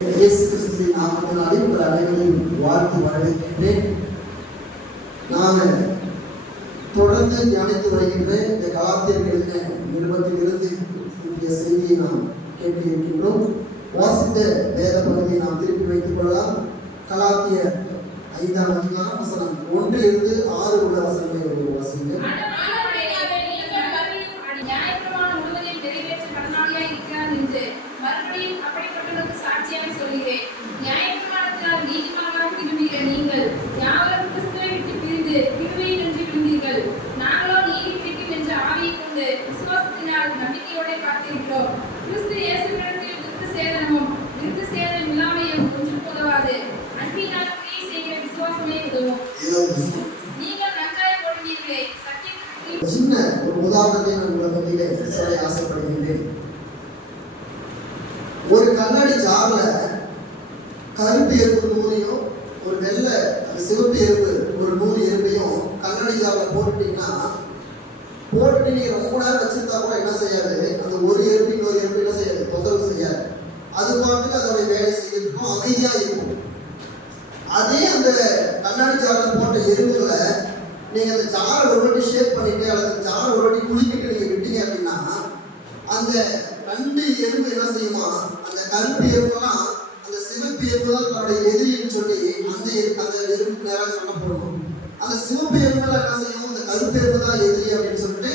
இயேசு கிறிஸ்துவின் நாமத்தினாலே உங்கள் அனைவரையும் வாழ்த்து வரவேற்கின்றேன். நாங்கள் தொடர்ந்து தியானித்து வருகின்ற இந்த கலாத்தியர்கள் எழுதின நிருபத்திலிருந்து கூடிய செய்தியை நாம் கேட்டு இருக்கின்றோம். வாசித்த வேத பகுதியை நாம் திருப்பி வைத்துக் கொள்ளலாம். கலாத்தியர் 5ஆம் அதிகாரம் வசனம் 1 to 6 உள்ள வசனங்களை வாசிங்க. சின்ன ஒரு உதாரணத்தை நான் உங்கள் மத்தியிலே சொல்ல ஆசைப்படுகின்றேன். ஒரு கண்ணாடி ஜார்ல கருப்பு எறும்பு நூலையும் ஒரு வெள்ளை சிவப்பு எறும்பு ஒரு 100 எறும்பையும் கண்ணாடி ஜார்ல போட்டுட்டீங்கன்னா நீங்க ரொம்ப நேரம் வச்சிருந்தா கூட என்ன செய்யாது, அந்த ஒரு எறும்பு இன்னொரு எறும்பு என்ன செய்யாது, தொந்தரவு செய்யாது. அது பாட்டுக்கு அதோட வேலை செய்யறதுக்கும் அமைதியா இருக்கும். அதே அந்த கண்ணாடி ஜார்ல போட்ட எறும்புகளை நீங்க அந்த ஜாரை ஒரு வாட்டி ஷேப் பண்ணிட்டு அல்லது அந்த ஜாரை ஒரு வாட்டி குளிக்கிட்டு நீங்க விட்டீங்க அப்படின்னா அந்த 2 எறும்பு என்ன செய்யுமா, அந்த கருப்பு எறும்புலாம் அந்த சிவப்பு எறும்பு தான் தன்னுடைய எதிரின்னு சொல்லி அந்த எறும்புக்கு நேராக சொல்ல போடணும். அந்த சிவப்பு எறும்புல என்ன செய்யும், அந்த கருப்பு எறும்பு தான் எதிரி அப்படின்னு சொல்லிட்டு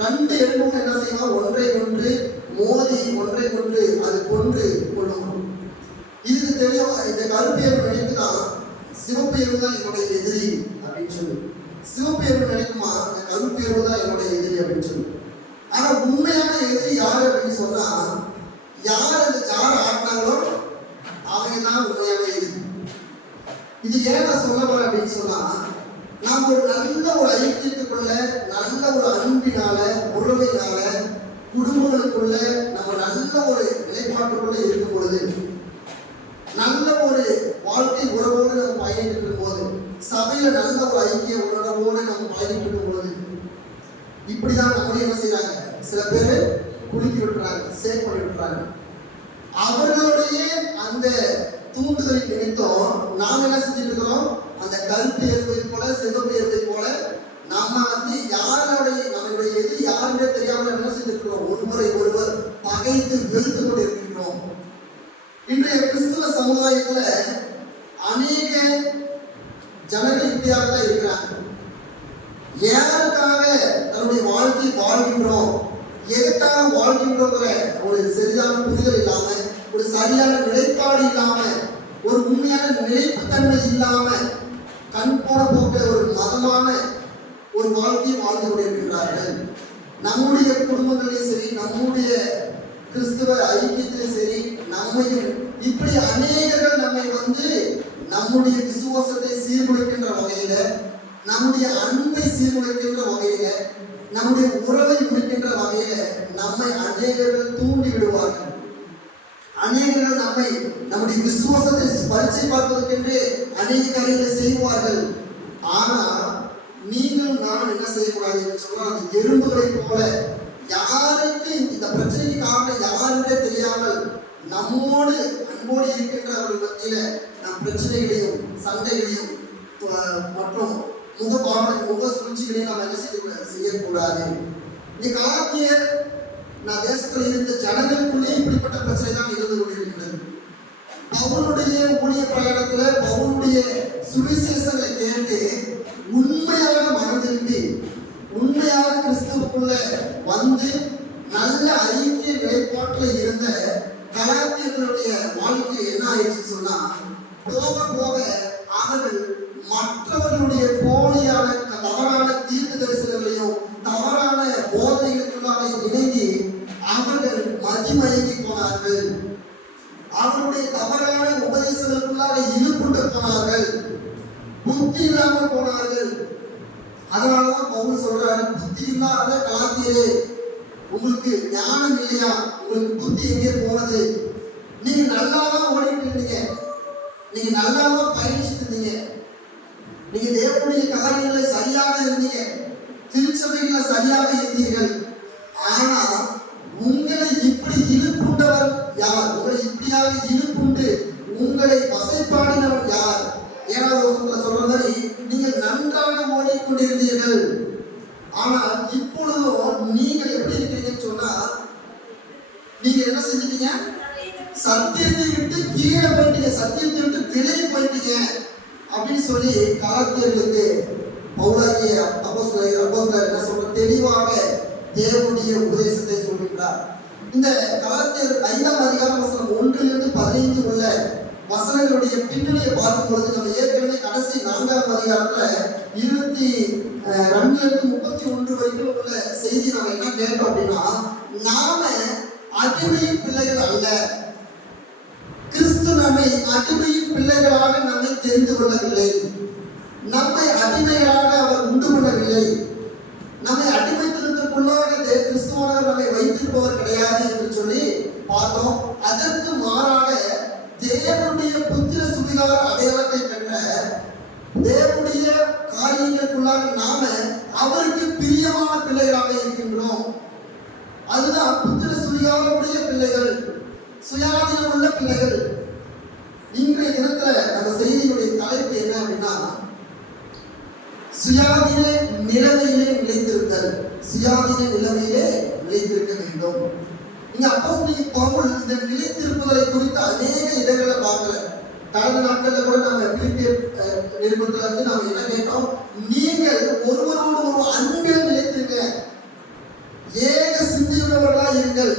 2 எறும்பும் என்ன செய்யுமா, ஒன்றை ஒன்று மோதி ஒன்றை ஒன்று அது கொன்று கொள்ளும். இதுக்கு தெரியும், இந்த கருப்பு எறும்பு நினைக்குதான் சிவப்பு எறும்பு தான் என்னுடைய எதிரி அப்படின்னு சொல்லி. சிவப்பு எறும்பு நினைக்குமா, அந்த கருப்பு எறும்பு தான் என்னுடைய எதிரி அப்படின்னு சொல்லி. ஆனா உண்மையான எதிரி யாரு அப்படின்னு சொன்னா, யார் அந்த ஜாரை ஆட்டினாங்களோ அவங்க தான் உண்மையான எதிரி. இது ஏன் நான் சொல்ல போறேன் அப்படின்னு சொன்னா, நாம் ஒரு நல்ல ஒரு ஐக்கியத்துக்குள்ள, நல்ல ஒரு அன்பினால, உறவினால, குடும்பங்களுக்குள்ள நம்ம நல்ல ஒரு நிலைப்பாட்டுக்குள்ள இருக்கும் பொழுது, நல்ல ஒரு வாழ்க்கை உறவோடு நம்ம பயணிட்டு இருக்கும் போது, சபையில நல்ல ஒரு ஐக்கிய உறவோடு நம்ம பயணிட்டு இருக்கும் பொழுது, இப்படிதான் நம்மளே என்ன செய்யறாங்க, சில பேர் குலுக்கி விட்டுறாங்க, சேவ் பண்ணி விட்டுறாங்க. அவர்களுடைய அந்த தூண்டுதலின் நிமித்தம் நாம் என்ன செஞ்சுட்டு இருக்கிறோம், அந்த கருப்பு எறும்பை போல சிவப்பு எறும்பை போல நம்ம நம்மளுடைய எதிரி யாருமே தெரியாம என்ன செஞ்சிருக்கிறோம், ஒருவரை ஒருவர் பகைத்து வெறுத்து கொண்டு இருக்கின்றோம். இன்றைய கிறிஸ்துவ சமுதாயத்துல அநேக ஜனங்கள் இப்படியாக தான் இருக்கிறாங்க. யாருக்காக தன்னுடைய வாழ்க்கை வாழ்கின்றோம், எதற்காக வாழ்கின்றோங்கிற ஒரு சரியான புரிதல் இல்லாம, ஒரு சரியான நிலைப்பாடு இல்லாம, ஒரு உண்மையான நிலைப்புத்தன்மை இல்லாம, கண் போன போக்கில் ஒரு மதமான ஒரு வாழ்க்கையை வாழ்ந்து கொண்டிருக்கிறார்கள். நம்முடைய குடும்பங்களிலும் சரி, நம்முடைய கிறிஸ்துவ ஐக்கியத்திலும் சரி, நம்மையும் இப்படி அநேகர்கள் நம்மை நம்முடைய விசுவாசத்தை சீர்குலைக்கின்ற வகையில, நம்முடைய அன்பை சீர்குலைக்கின்ற வகையில, நம்முடைய உறவை குறிக்கின்ற வகையில நம்மை அநேகர்கள் தூண்டி விடுவார்கள். அநேகர்கள் நம்முடைய விசுவாசத்தை பரீட்சை பார்ப்பதற்கென்று அநேக காரியங்களை செய்வார்கள். ஆனா நீங்களும் நான் என்ன செய்யக்கூடாது என்று சொன்னால், அந்த எறும்புகளை போல யாருக்கு இந்த பிரச்சனைக்கு காரணம் யாருமே தெரியாமல் நம்மோடு அன்போடு இருக்கின்றவர்கள் மத்தியில நம் பிரச்சனைகளையும் சண்டைகளையும் மற்றும் முக சுழற்சிகளையும் நாம் என்ன செய்யக்கூடாது. இந்த கலாத்தியர் நான் தேசத்தில் இருந்த ஜனங்களுக்குள்ளே இப்படிப்பட்ட பிரச்சனை தான் இருந்து கொண்டிருக்கிறது. பவுலுடைய ஊழிய பிரயாணத்துல பவுலுடைய சுவிசேஷங்களை கேட்டு உண்மையாக மனம் திரும்பி உண்மையாக கிறிஸ்துவுக்குள்ள நல்ல ஐக்கிய நிலைப்பாட்டில் இருந்த கலாத்தியர்களுடைய வாழ்க்கை என்ன ஆயிடுச்சு சொன்னா, போக போக அவர்கள் மற்றவர்களுடைய போலியான தவறான தீர்க்க தரிசனங்களையும் தவறான போதனைகளுக்குள்ளாக இணங்கி அவர்கள் மதிமயங்கி போனார்கள். அவருடைய தவறான உபதேசங்களுக்குள்ளாக இழுப்புண்டு போனார்கள், புத்தி இல்லாமல் போனார்கள். அதனாலதான் பவுல் சொல்றாரு, புத்தி இல்லாத கலாத்தியரே, உங்களுக்கு ஞானம் இல்லையா, உங்களுக்கு புத்தி எங்கே போனது? நீங்க நல்லாதான் ஓடிட்டு இருந்தீங்க, நீங்க நல்லாதான் பயணிச்சுட்டு இருந்தீங்க, நீங்க தேவனுடைய காரியங்களை சரியாக இருந்தீங்க, திருச்சபைகளை சரியாக இருந்தீர்கள். ஆனா உங்களை இப்படி இழுப்புண்டவர் யார்? உங்களை இப்படியாக இழுப்புண்டு உங்களை வசைப்பாடினவன் யார்? 7வது வசனத்துல சொல்ற மாதிரி நீங்கள் நன்றாக ஓடிக்கொண்டிருந்தீர்கள், ஆனால் இப்பொழுதும் நீங்கள் எப்படி இருக்கிறீங்கன்னு சொன்னா, நீங்க என்ன செஞ்சிட்டீங்க? சத்தியத்தை விட்டு கீழே போயிட்டீங்க, சத்தியத்தை விட்டு விலகி போயிட்டீங்க அப்படின்னு சொல்லி கலாத்தியர்களுக்கு பவுலாகிய அப்போஸ்தலர் என்ன சொல்ற, தெளிவாக தேவனுடைய உபதேசத்தை சொல்கின்றார். இந்த கலாத்தியர் 5ஆம் அதிகாரம் வசனம் 1 to 15 உள்ள வசனங்களுடைய பின்னணியை பார்க்கும்பொழுது நம்ம ஏற்கனவே கடைசி 4ஆம் அதிகாரத்துல 22 to 31 வரைக்கும் உள்ள செய்தி நம்ம என்ன கேட்டோம் அப்படின்னா, நாம அடிமையின் பிள்ளைகள் அல்ல, கிறிஸ்து நம்மை அடிமையின் பிள்ளைகளாக நம்மை தெரிந்து கொள்ளவில்லை, நம்மை அடிமைகளாக அவர் உண்டு பண்ணவில்லை, நம்மை அடிமைத்தனத்திற்குள்ளாக கிறிஸ்துவானவர் நம்மை வைத்திருப்பவர் கிடையாது என்று சொல்லி பார்த்தோம். அதற்கு மாறாக தேவனுடைய புத்திர சுவிகார அடையாளத்தை பெற்ற தேவனுடைய காரியங்களுக்குள்ளாக நாம அவருக்கு பிரியமான பிள்ளைகளாக இருக்கின்றோம். அதுதான் புத்திர சுவிகாரமுடைய பிள்ளைகள், சுயாதீனம் உள்ள பிள்ளைகள். இன்றைய தினத்துல நம்ம செய்தியுடைய தலைப்பு என்ன அப்படின்னா, சுயாதீன நிலைமையிலே நிலைத்திருத்தல். சுயாதீன நிலைமையிலே நிலைத்திருக்க வேண்டும். இங்க அப்போஸ்தலன் பவுல் இந்த நிலைத்திருப்பதை குறித்து அநேக இடங்களை பார்க்கல. கடந்த நாட்கள்ல கூட நம்ம பிலிப்பியர் நிருபத்துல இருந்து நாம என்ன கேட்டோம், நீங்கள் ஒருவரோடு ஒரு அன்பில் நிலைத்திருங்க, ஏக சிந்தையுள்ளவர்களாக இருங்கள்,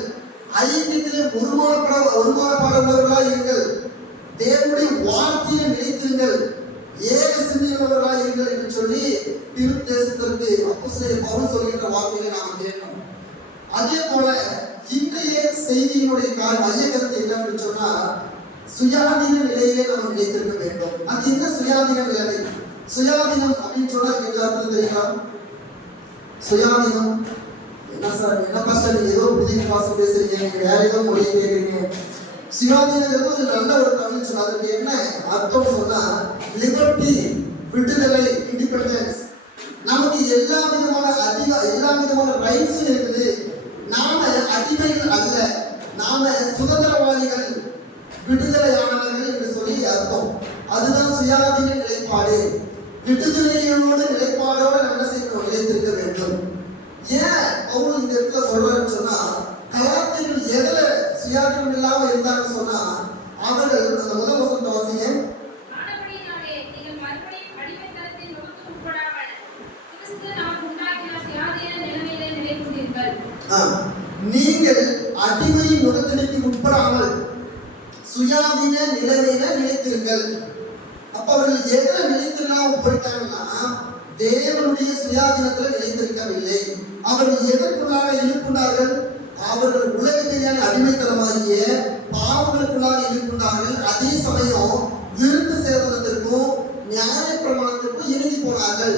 ஐக்கியத்திலே ஒருமானப்பாட உள்ளவர்களாக இருங்கள், தேவனுடைய வார்த்தையை நிலைத்திருங்கள், ஏக சிந்தையுள்ளவர்களாக இருங்கள் என்று சொல்லி பிலிப் தேசத்திற்கு அப்போஸ்தலன் பவுல் சொல்கின்ற வார்த்தைகளை நாம் கேட்டோம். அதே போல இன்றைய செய்தியினுடைய மைய கருத்து என்னன்னு சொன்னா, சுயாதீன நிலையிலே நம்ம நிலைத்திருக்க வேண்டும். அது என்ன சுயாதீன நிலை? சுயாதீனம் அப்படின்னு சொன்னா என்ன அர்த்தம் தெரியுமா? சுயாதீனம் என்ன சார், என்ன பாஸ்டர் நீங்க ஏதோ புதிய பாசம் பேசுறீங்க, நீங்க வேற ஏதோ மொழியை கேட்குறீங்க. சுயாதீனங்கிறது ஒரு நல்ல ஒரு தமிழ் சொல். அதுக்கு என்ன அர்த்தம் சொன்னா, லிபர்ட்டி, விடுதலை, இண்டிபெண்டன்ஸ். நமக்கு எல்லா விதமான ரைட்ஸும் இருக்குது. நாம அடிமைகள் அல்ல, நாம சுதந்திரவாதிகள், விடுதலையானவர்கள் என்று சொல்லி அர்த்தம். அதுதான் சுயாதீன நிலைப்பாடு. விடுதலையோடு நிலைப்பாடோட நம்ம என்ன செய்யணும்? நிலைத்திருக்க வேண்டும். ஏன் பவுல் இந்த இடத்துல சொல்றாருன்னு சொன்னா, கலாத்தியர்கள் எதுல சுயாதீனம் இல்லாம இருந்தாங்கன்னு சொன்னா, அவர்கள் அந்த முதல் வசனத்தை வாசிங்க. நீங்கள் அடிமையின் நுகத்தடிக்கு உட்படாமல் சுயாதீன நிலைமையில நிலைத்திருங்கள். அப்ப அவர்கள் எதுல நிலைத்திருக்காம போயிட்டாங்கன்னா, தேவனுடைய சுயாதீனத்துல நிலைத்திருக்கவில்லை. அவர்கள் எதற்குள்ளாக இருக்கின்றார்கள்? அவர்கள் உலகத்திலான அடிமைத்தனமாகிய பாவங்களுக்குள்ளாக இருக்கின்றார்கள். அதே சமயம் விருத்த சேதனத்திற்கும் நியாய பிரமாணத்திற்கும் இணைந்து போனார்கள்.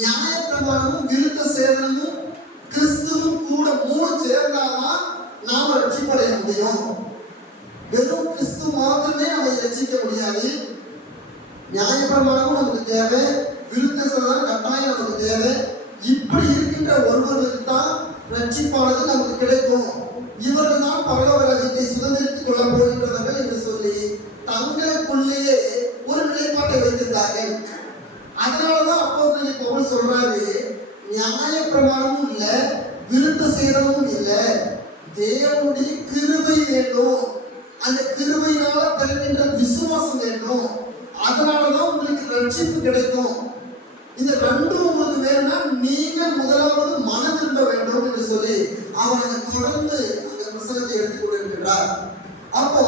நியாய பிரமாணமும் விருத்த சேதனமும் கிறிஸ்துவும் கூட மூணு சேர்ந்தாதான் நாம ரட்சிப்படைய முடியும். வெறும் கிறிஸ்து மாத்திரமே நம்மை ரட்சிக்க முடியாது. நியாய பிரமாணமும் நமக்கு தேவை, விருத்த சேதனம் கட்டாயம் நமக்கு தேவை. இப்படி இருக்கின்ற ஒருவர்களுக்கு தான் ரட்சிப்பானது நமக்கு கிடைக்கும். இவர்கள் தான் பரலோக ராஜ்யத்தை சுதந்திரித்துக் கொள்ள போகின்றவர்கள் என்று சொல்லி தங்களுக்குள்ளேயே ஒரு நிலைப்பாட்டை வைத்திருந்தார்கள். அதனாலதான் அப்போஸ்தலன் பவுல் சொல்றாரு, நியாய பிரமாணமும் இல்ல, விருத்த சேதனமும் இல்ல, தேவனுடைய கிருபை வேண்டும், அந்த கிருபையினால பெறுகின்ற விசுவாசம் வேண்டும். அதனாலதான் உங்களுக்கு ரட்சிப்பு கிடைக்கும். இந்த ரெண்டும் உங்களுக்கு வேணும்னா நீங்கள் முதலாவது மனம் திரும்ப வேண்டும் என்று சொல்லி அவனை தொடர்ந்து அந்த பிரசனத்தை எடுத்துக்கொண்டிருக்கிறார். அப்போ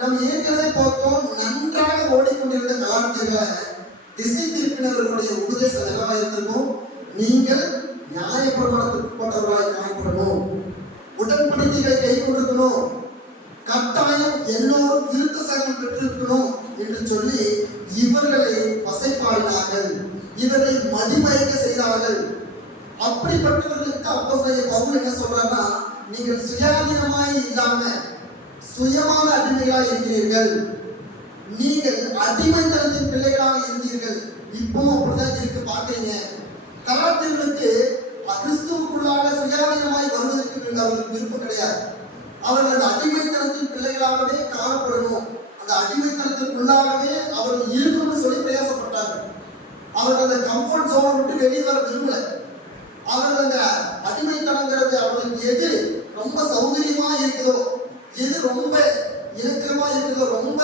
நம்ம ஏற்கனவே பார்த்தோம், நன்றாக ஓடிக்கொண்டிருந்த கலாத்தியர்களை திசை திருப்பினவர்களுடைய உபதேசம் என்னவா இருந்திருக்கும்? நீங்கள் நியாய பிரமாணத்துக்கு உட்பட்டவர்களாய் காணப்படணும், உடன்படிக்கைகளை கை கொடுக்கணும், கட்டாயம் எல்லோரும் விருத்த சேதனம் பெற்றிருக்கணும் என்று சொல்லி இவர்களை வசைப்பாடினார்கள், இவர்களை மதிமயக்க செய்தார்கள். அப்படிப்பட்டவர்களுக்கு அப்போஸ்தலன் பவுல் என்ன சொல்றாருன்னா, நீங்கள் சுயாதீனமாய் இல்லாம சுயமான அடிமைகளாய் இருக்கிறீர்கள், நீங்கள் அடிமைத்தனத்தின் பிள்ளைகளாக இருந்தீர்கள். இப்போ அப்படிதான் இருக்கு பாக்குறீங்க. கலாத்தியர்களுக்கு கிறிஸ்துவுக்குள்ளாக சுயாதீனமாய் வருவதற்கு அவர்களுக்கு விருப்பம் கிடையாது. அவர்கள் அந்த அடிமைத்தனத்தின் பிள்ளைகளாகவே காணப்படணும். அந்த அடிமைத்தனத்திற்குள்ளாகவே அவர்கள் இருக்கணும்னு சொல்லி பிரயாசப்பட்டாங்க. அவர்கள் அந்த கம்ஃபர்ட் ஜோனை விட்டு வெளியே வர விரும்பல. அவர்கள் அந்த அடிமைத்தனங்கிறது அவர்களுக்கு எது ரொம்ப சௌகரியமா இருக்குதோ, எது ரொம்ப இலக்கமா இருக்குதோ, ரொம்ப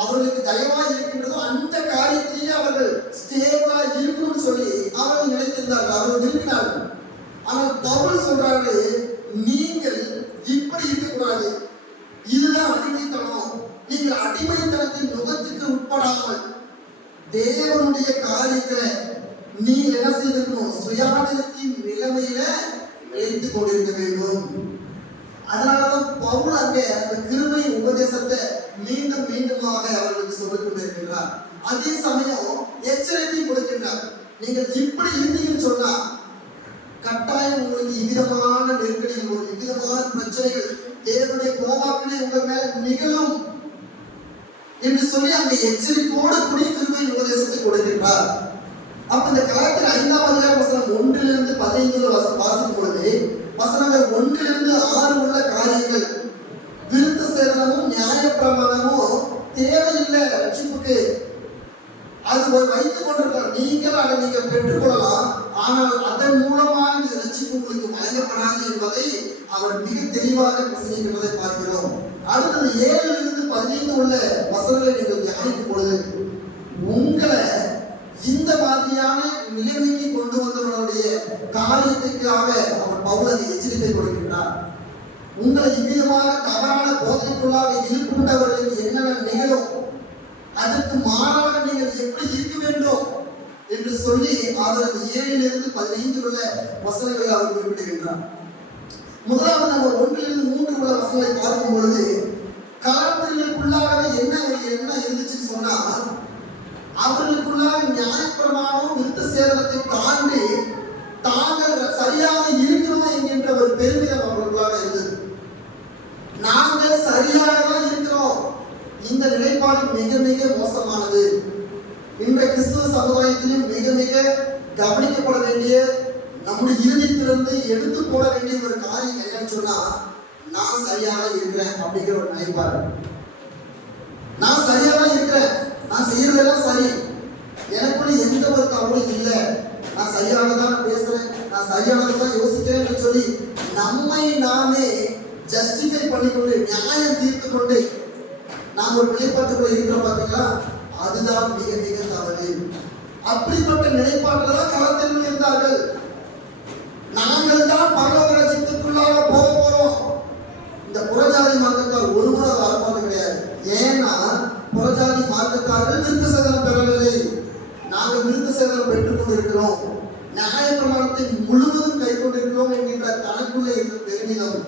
அவர்களுக்கு தயவா இருக்கின்றதோ அந்த காரியத்திலேயே அவர்கள் ஸ்டேபிளா இருக்கணும்னு சொல்லி அவர்கள் நினைத்திருந்தார்கள், அவர்கள் விரும்பினார்கள். ஆனால் பவுல் சொல்றாரு, நீங்கள் இப்படி இருக்கக்கூடாது, இதுதான் அடிமைத்தனம். நீங்கள் அடிமைத்தனத்தின் நுகத்துக்கு உட்படாமல் தேவனுடைய காரியங்களை நீ என்ன செய்திருக்கணும், சுயாதீனத்தின் நிலைமையில நிலைத்துக் கொண்டிருக்க வேண்டும். அதனாலதான் பவுல் அங்கே அந்த கிருபை உபதேசத்தை மீண்டும் மீண்டுமாக அவர்களுக்கு சொல்லிக் கொண்டிருக்கிறார். அதே சமயம் எச்சரிக்கை கொடுக்கின்றார். நீங்கள் இப்படி இருந்தீங்கன்னு சொன்னா கட்டாயம் உங்களுக்கு இவ்விதமான நெருக்கடிகள், இவ்விதமான பிரச்சனைகள், தேவனுடைய கோபாக்கினை உங்கள் மேல நிகழும் என்று சொல்லி அந்த எச்சரிப்போடு கூடிய கிருபை உபதேசத்தை கொடுக்கின்றார். அப்ப இந்த கலாத்தின் 5ஆம் அதிகார வசனம் 1 - 15 வாசிக்கும் பொழுது வசனங்கள் 1 - 6 உள்ள காரியங்கள் விருத்த சேதனமும் நியாயப்பிரமாணமும் தேவையில்லை ரட்சிப்புக்கு. அது வைத்துக் கொண்டிருக்கலாம், நீங்கள் அதை நீங்கள் பெற்றுக்கொள்ளலாம், ஆனால் அதன் மூலமாக ரட்சிப்பு உங்களுக்கு வழங்கப்படாது என்பதை அவர் மிக தெளிவாக பிரசங்கிக்கிறதை பார்க்கிறோம். அடுத்தது 7 - 15 உள்ள வசனங்களை நீங்கள் தியானிக்கும் பொழுது உங்களை இந்த மாதிரியான நிலைமைக்கு கொண்டு வந்தவர்களுடைய காரியத்திற்காக அவர் பவுலுக்கு எச்சரிக்கை கொடுக்கின்றார். உங்களை இவ்விதமாக தவறான போதைக்குள்ளாக இழுக்கின்றவர்களுக்கு என்னென்ன நிகழும், அதற்கு மாறாக நீங்கள் எப்படி இருக்க வேண்டும் என்று சொல்லி அவர் 7 - 15 உள்ள வசனங்களை அவர் குறிப்பிடுகின்றார். முதலாவது நம்ம 1 - 3 உள்ள வசனங்களை பார்க்கும் பொழுது கலாத்தியர்களுக்குள்ளாகவே என்ன இருந்துச்சுன்னு சொன்னா, அவர்களுக்குள்ளாக நியாயப்பிரமாணம் விருத்த சேதனத்தை தாண்டி தாங்கள் சரியாக இருக்கிறோம் என்கின்ற ஒரு பெருமிதம் அவர்களுக்குள்ளாக இருந்தது. நாங்கள் சரியாக தான் இருக்கிறோம். இந்த நிலைப்பாடு மிக மிக மோசமானது. இன்றைய கிறிஸ்துவ சமுதாயத்திலும் மிக மிக கவனிக்கப்பட வேண்டிய, நம்முடைய இருதயத்திலிருந்து எடுத்து போட வேண்டிய ஒரு காரியம் என்னன்னு சொன்னா, நான் சரியாக இருக்கிறேன் அப்படிங்கிற ஒரு நிலைப்பாடு. நான் சரியாக இருக்கிறேன், நான் செய்யறதெல்லாம் சரி, எனக்குள்ள எந்த ஒரு தவறும் இல்லை, நான் சரியாக தான் பேசுறேன், நான் சரியானதை தான் யோசிக்கிறேன் சொல்லி நம்மை நாமே ஜஸ்டிஃபை பண்ணிக்கொண்டு நியாயம் தீர்த்து கொண்டு நாம் ஒரு நிலைப்பாட்டுக்குள்ள இருக்கிறோம் பார்த்தீங்களா, அதுதான் மிக மிக தவறு. அப்படிப்பட்ட நிலைப்பாட்டில் தான் கலாத்தியர்கள் இருந்தார்கள். நாங்கள் தான் பரலோக ராஜ்யத்திற்குள்ளாக போக போறோம். இந்த புறஜாதி மார்க்கத்தார் ஒருவரும் வரப்போது கிடையாது. ஏன்னா புறஜாதி மார்க்கத்தார்கள் விருத்த சேதனம் பெறவில்லை, நாங்கள் விருத்த சேதனம் பெற்றுக் கொண்டிருக்கிறோம், நியாயப்பிரமாணத்தை முழுவதும் கை கொண்டிருக்கிறோம் என்கின்ற தனக்குள்ளே இருந்த பெருமிதம்.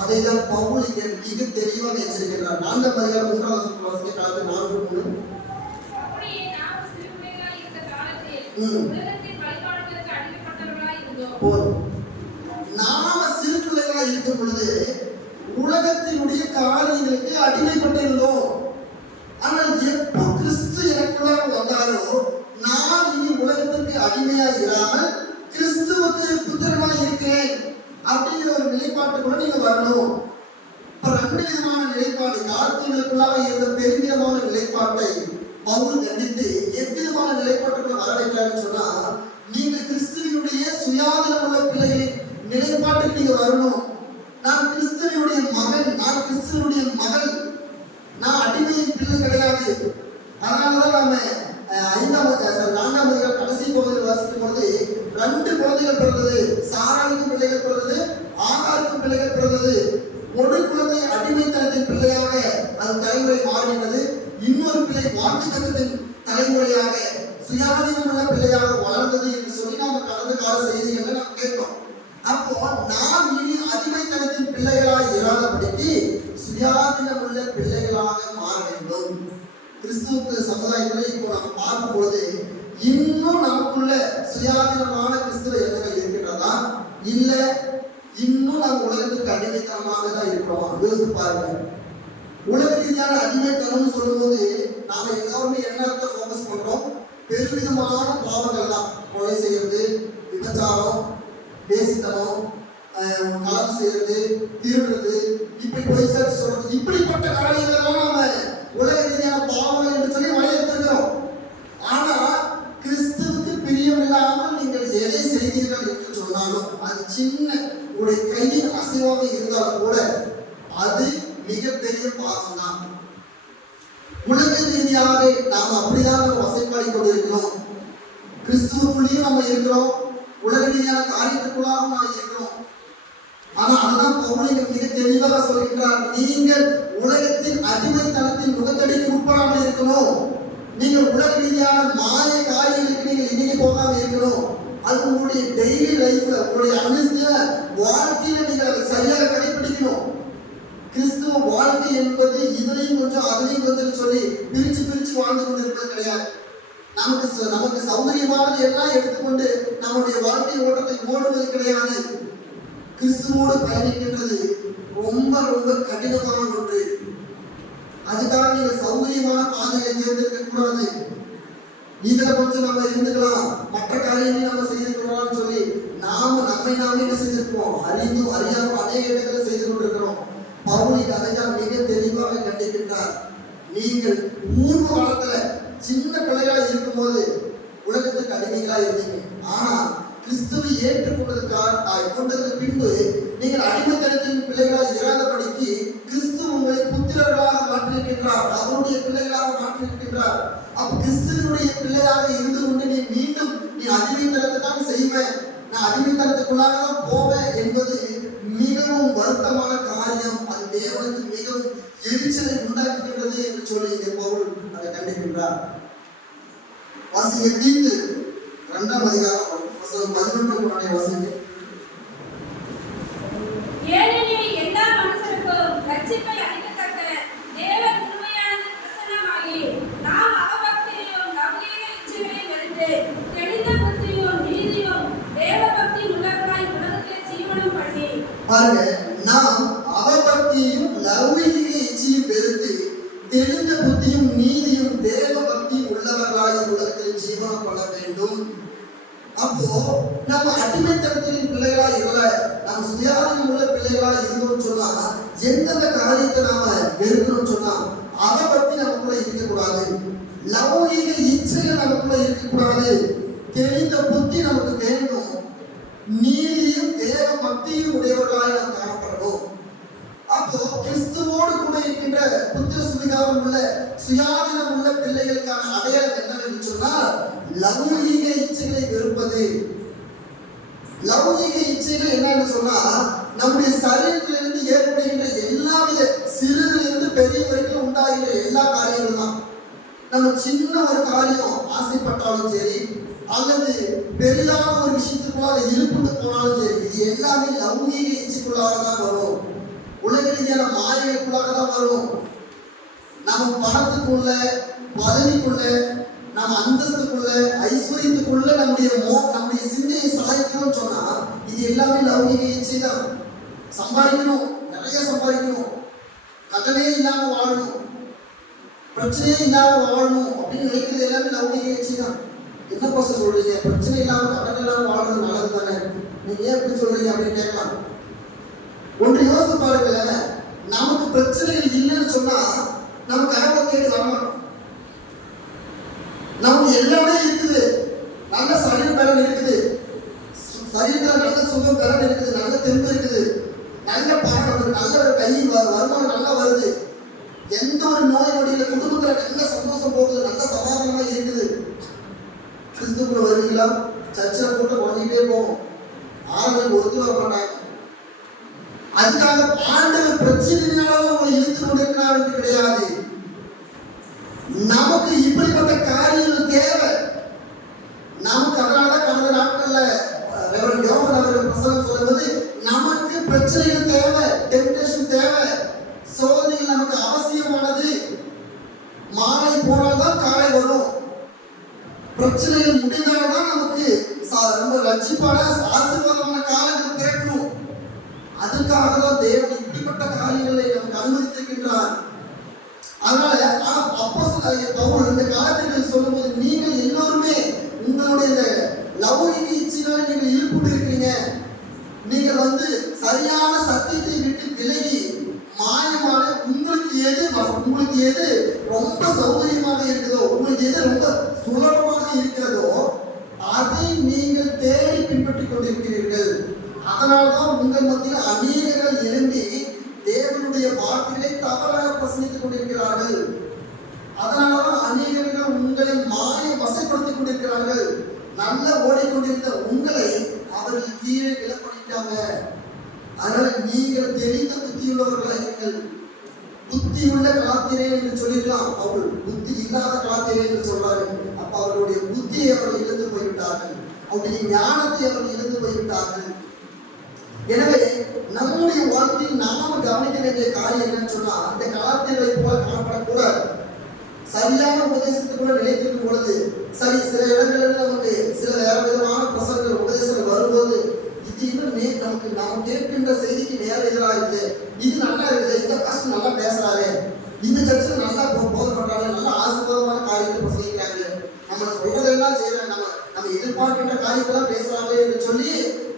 அதை தான் பவுல் இங்கே மிக தெளிவாக எச்சரிக்கிறார். 4ஆம் அதிகாரம் 3ஆம் வசனத்தை காலத்து 4-3. நாம சிறு பிள்ளைகளா இருக்கும் பொழுது உலகத்தினுடைய காரியங்களுக்கு அடிமைப்பட்டிருந்தோம். ஆனால் எப்போ கிறிஸ்து எனக்குள்ளாக வந்தாரோ, நான் இனி உலகத்திற்கு அடிமையா இராமல் கிறிஸ்துவுக்கு புத்திரனாய் இருக்கிறேன் அப்படிங்கிற ஒரு நிலைப்பாட்டுக்குள்ள நீங்க வரணும். 2 விதமான நிலைப்பாடு, காலத்தினருக்குள்ளாக இருந்த பெருமிதமான நிலைப்பாட்டை பவுல் கண்டித்து எவ்விதமான நிலைப்பாட்டுக்குள்ள வர வைக்கிறான்னு சொன்னா, நீங்க கிறிஸ்துவினுடைய சுயாதீனம் உள்ள பிள்ளைகளின் நிலைப்பாட்டுக்கு நீங்க வரணும். நான் கிறிஸ்துவனுடைய மகன், நான் கிறிஸ்துவனுடைய மகள், நான் அடிமையின் பிள்ளை கிடையாது. அதனாலதான் நம்ம 4ஆம் அதிகாரம் கடைசி பகுதியில் வாசிக்கும் பொழுது 2 குழந்தைகள் பிறந்தது, சாராளுக்கும் பிள்ளைகள் பிறந்தது, ஆகாருக்கும் பிள்ளைகள் பிறந்தது. ஒரு குழந்தை அடிமைத்தனத்தின் பிள்ளையாக அந்த தலைமுறை மாறினது, இன்னொரு பிள்ளை வாக்குத்தத்தத்தின் தலைமுறையாக சுயாதீனம் உள்ள பிள்ளையாக வளர்ந்தது என்று சொல்லி நாம கடந்த கால செய்திகளை நாம் கேட்கிறோம். அப்போ நாம் இனி அடிமைத்தனத்தின் பிள்ளைகளாக இராதபடிக்கு சுயாதீனம் உள்ள பிள்ளைகளாக மாற வேண்டும். கிறிஸ்துவ சமுதாயத்தில் இப்போ நம்ம பார்க்கும் பொழுது இன்னும் நமக்குள்ள சுயாதீனமான கிறிஸ்துவ எண்ணங்கள் இருக்கின்றதா, இல்ல இன்னும் நம்ம உலகத்திற்கு அடிமைத்தனமாக தான் இருக்கிறோம்? யோசித்து பாருங்க. உலக ரீதியான அடிமைத்தனம்னு சொல்லும்போது நாம எல்லாருமே என்னத்தை ஃபோக்கஸ் பண்றோம்? பெருவிதமான பாவங்கள் தான். கொலை செய்யறது, விபச்சாரம், பேசித்தனம், களவு செய்யறது, திருடுறது, இப்படி பொய் சாட்சி சொல்றது, இப்படிப்பட்ட காரியங்களெல்லாம் நாம காரணமா? உலக ரீதியாக நாம் அப்படிதான் நம்ம வசைப்பாடி கொண்டிருக்கிறோம். கிறிஸ்துவுக்குள்ளேயும் நம்ம இருக்கிறோம், உலக ரீதியான காரியத்துக்குள்ளாக நாம் இருக்கிறோம். ஆனா அதுதான் பவுல் மிக தெளிவாக சொல்கின்றார், நீங்கள் உலகத்தின் அடிமைத்தனத்தின் முகத்தடிக்கு உட்படாமல் இருக்கணும். நீங்கள் உலக ரீதியான மாய காரியங்களுக்கு நீங்கள் இன்னைக்கு போகாம இருக்கணும். அது உங்களுடைய டெய்லி லைஃப்ல, உங்களுடைய அனுதின வாழ்க்கையில நீங்கள் அதை சரியாக கடைபிடிக்கணும். கிறிஸ்துவ வாழ்க்கை என்பது இதுலையும் கொஞ்சம் அதுலையும் கொஞ்சம் சொல்லி பிரிச்சு பிரிச்சு வாழ்ந்து கொண்டு இருப்பது கிடையாது. நமக்கு சௌகரியமானது எல்லாம் எடுத்துக்கொண்டு நம்முடைய வாழ்க்கை ஓட்டத்தை ஓடுவது கிடையாது. கிறிஸ்துவோடு பயணிக்கின்றது ரொம்ப ரொம்ப கடினமான ஒன்று. அதுக்காக நீங்கள் சௌகரியமான பாதையை தேர்ந்தெடுக்க கூடாது. இதுல கொஞ்சம் நம்ம இருந்துக்கலாம், மற்ற காரியங்களையும் நம்ம செய்திருக்கலாம்னு சொல்லி நம்மை நாமே என்ன செஞ்சிருப்போம், அறிந்தும் அறியாமல் அநேக இடங்களை செய்து கொண்டிருக்கிறோம். பவுல் அதைதான் மிக தெளிவாக கண்டிக்கின்றார். நீங்கள் பூர்வ காலத்துல சின்ன பிள்ளைகளா இருக்கும்போது உலகத்துக்கு அடிமைகளா இருந்தீங்க. ஆனா கிறிஸ்துவை கொண்டதற்கு பின்பு நீங்கள் அடிமைத்தனத்தின் பிள்ளைகளாக இராதபடிக்கு கிறிஸ்து உங்களை புத்திரர்களாக மாற்றியிருக்கின்றார், அவருடைய பிள்ளைகளாக மாற்றியிருக்கின்றார். அப்ப கிறிஸ்துவனுடைய பிள்ளையாக இருந்து கொண்டு நீ அடிமைத்தனத்தை தான் செய்வேன், நான் அடிமைத்தனத்துக்குள்ளாக தான் போவேன் என்பது மிகவும் வருத்தமான காரியம். அது தேவனுக்கு மிகவும் எரிச்சலை உண்டாக்குகின்றது என்று சொல்லி இங்கே பவுல் அதை கண்டிக்கின்றார். வாசிங்க தீத்து 2ஆம் அதிகாரம் 11 வாசிங்க. ஏனெனில் எல்லா மனுஷருக்கும் ரட்சிப்பை அளிக்கத்தக்க தேவ கிருபையானது பிரசன்னமாகி, நாம் அவபக்தியையும் லௌகீக இச்சைகளையும் வெறுத்து தெளிந்த புத்தியும் நீதியும் தேவ பக்தி உள்ளவர்களாய் உலகத்திலே ஜீவனம் பண்ணி. பாருங்க, நாம் அவபக்தியையும் லௌகீக இச்சையும் வெறுத்து தெளிந்த புத்தியும் நீதியும் தேவ பக்தி உள்ளவர்களாய் உலகத்தில் ஜீவனம் பண்ண வேண்டும். அப்போ நம்ம அடிமைத்தனத்தின் பிள்ளைகளா இல்ல, நம்ம சுயாதீனம் உள்ள பிள்ளைகளா இருந்தோம்னு சொன்னா எந்தெந்த காரியத்தை நாம வெறுக்கணும்னு சொன்னா அதை பத்தி நமக்குள்ள இருக்கக்கூடாது, லௌகீக இச்சைகள் நமக்குள்ள இருக்கக்கூடாது, தெளிந்த புத்தி நமக்கு வேண்டும், நீதியும் தேவ பக்தியும் உடையவர்களாய் நாம் காணப்படணும். அப்போ கிறிஸ்துவோடு கூட இருக்கின்ற புத்திர சுவிகாரம் உள்ள சுயாதீனம் உள்ள பிள்ளைகளுக்கான அடையாளம் என்னவென்று சொன்னால் லௌகீக இச்சைகளை வெறுப்பது. லௌகீக இச்சைகள் என்னன்னு சொன்னா நம்முடைய சரீரத்திலிருந்து ஏற்படுகின்ற எல்லாவித சிறிதிலிருந்து பெரிய வரைக்கும் உண்டாகின்ற எல்லா காரியங்களும் தான். நம்ம சின்ன ஒரு காரியம் ஆசைப்பட்டாலும் சரி, அல்லது பெரிதான ஒரு விஷயத்துக்குள்ளாக இருப்புட்டு போனாலும் சரி, இது எல்லாமே லௌகீக இச்சைக்குள்ளாக தான் வரும், உலக ரீதியான மாயைக்குள்ளாக தான் வரும். நம்ம பணத்துக்குள்ள, பதவிக்குள்ள, நம்ம அந்தஸ்துக்குள்ள, ஐஸ்வர்யத்துக்குள்ள நம்முடைய சிந்தையை சாய்க்கணும்னு சொன்னா இது எல்லாமே லௌகீக இச்சை தான். சம்பாதிக்கணும், நிறைய சம்பாதிக்கணும், கடனே இல்லாம வாழணும், பிரச்சனையே இல்லாம வாழணும் அப்படின்னு நினைக்கிறது எல்லாமே லௌகீக இச்சை தான். என்ன பாச சொல்றீங்க, பிரச்சனை இல்லாம கடன் இல்லாம வாழ்றது நல்லது தானே, நீங்க ஏன் எப்படி சொல்றீங்க அப்படின்னு கேட்கலாம். ஒன்று யோசித்து பாருங்களேன், நமக்கு பிரச்சனைகள் இல்லைன்னு சொன்னா நம்ம கடவுளை தேடி வரமாட்டோம். நமக்கு எல்லாமே இருக்குது, நல்ல சரீர பலன் இருக்குது, சரீரத்தில் நல்ல சுகம் பலன் இருக்குது, நல்ல தெம்பு இருக்குது, நல்ல பணம், நல்ல ஒரு கை வருமானம் நல்லா வருது, எந்த ஒரு நோய் நொடியில குடும்பத்தில் நல்ல சந்தோஷம் போகுது, நல்ல சமாதானமா இருக்குது. கிறிஸ்துக்குள்ள வருவீங்களா, சர்ச்சில் போட்டு உடனே போகும், ஆளுநர் ஒருத்தர் வர மாட்டாங்க. அதுக்காக ஆண்டவர் பிரச்சனையால உங்களை இழுத்து கொண்டிருக்கிறார் கிடையாது. நமக்கு இப்படிப்பட்ட காரியங்கள் தேவை. நமக்கு அதனால கடந்த நாட்கள்ல ரெவரண்ட் யோகன் அவர்கள் பிரசங்கம் சொல்லும்போது நமக்கு பிரச்சனைகள் தேவை, டெம்டேஷன் தேவை, சோதனைகள் நமக்கு அவசியமானது. மாலை போனால்தான் காலை வரும், பிரச்சனைகள் முடிந்தால்தான் நமக்கு ரொம்ப ரட்சிப்பான ஆசீர்வாதமான காலம் பிறக்கும். அதுக்காக தான் தேவன் இப்படிப்பட்ட காரியங்களை நமக்கு அனுமதித்திருக்கின்றார். அதனால பவுல் இந்த காலத்தில் சொல்லும்போது நீங்கள் எல்லோருமே உங்களுடைய இந்த லௌகீக இச்சையினால நீங்கள் ஈடுபட்டு இருக்கிறீங்க, நீங்கள் சரியான சத்தியத்தை விட்டு விலகி மாயமான உங்களுக்கு எது ரொம்ப சௌகரியமாக இருக்கிறதோ, உங்களுக்கு எது ரொம்ப சுலபமாக இருக்கிறதோ அதை நீங்கள் தேடி பின்பற்றிக் கொண்டிருக்கிறீர்கள். அதனால்தான் உங்கள் மத்தியில் அநேகர்கள் எழும்பி தேவனுடைய வார்த்தைகளை தவறாக பிரசங்கித்துக் கொண்டிருக்கிறார்கள். அதனாலதான் அநேகர்கள் உங்களை மாய வசப்படுத்திக் கொண்டிருக்கிறார்கள். நல்ல ஓடிக்கொண்டிருந்த உங்களை அவர்கள் கீழே விலப்படிட்டாங்க. அதனால நீங்கள் தெளிந்த புத்தியுள்ளவர்களாக இருங்கள். புத்தியுள்ள கலாத்திரே என்று சொல்லிடலாம். அவர்கள் புத்தி இல்லாத கலாத்திரே என்று சொல்றாரு. அப்ப அவர்களுடைய புத்தியை அவர்கள் இழந்து போய்விட்டார்கள். அவருடைய ஞானத்தை அவர்கள் இழந்து போய்விட்டார்கள். எனவே நம்முடைய வாழ்க்கையில் நாம கவனிக்க வேண்டிய காரியம் என்னன்னு சொன்னா, அந்த கலாத்திரை போல காணப்படக்கூடாது. சரியான உபதேசத்துக்குள்ள நிலைத்திருக்கும் பொழுது சரி, சில இடங்களில் நமக்கு சில வேற விதமான பிரசங்கள் உபதேசங்கள் வரும்போது இது இன்னும் நமக்கு நாம் கேட்கின்ற செய்திக்கு நேர எதிராக இருக்குது. இது நல்லா இருக்குது, இந்த பாஸ்டர் நல்லா பேசுறாரு, இந்த சர்ச்சில் நல்லா போதை பண்றாங்க, நல்லா ஆசீர்வாதமான காரியத்தை பிரசங்கிக்கிறாங்க, நம்ம சொல்றதெல்லாம் செய்யறாங்க, நம்ம எதிர்பார்க்கின்ற காரியத்தெல்லாம் பேசுறாங்க என்று சொல்லி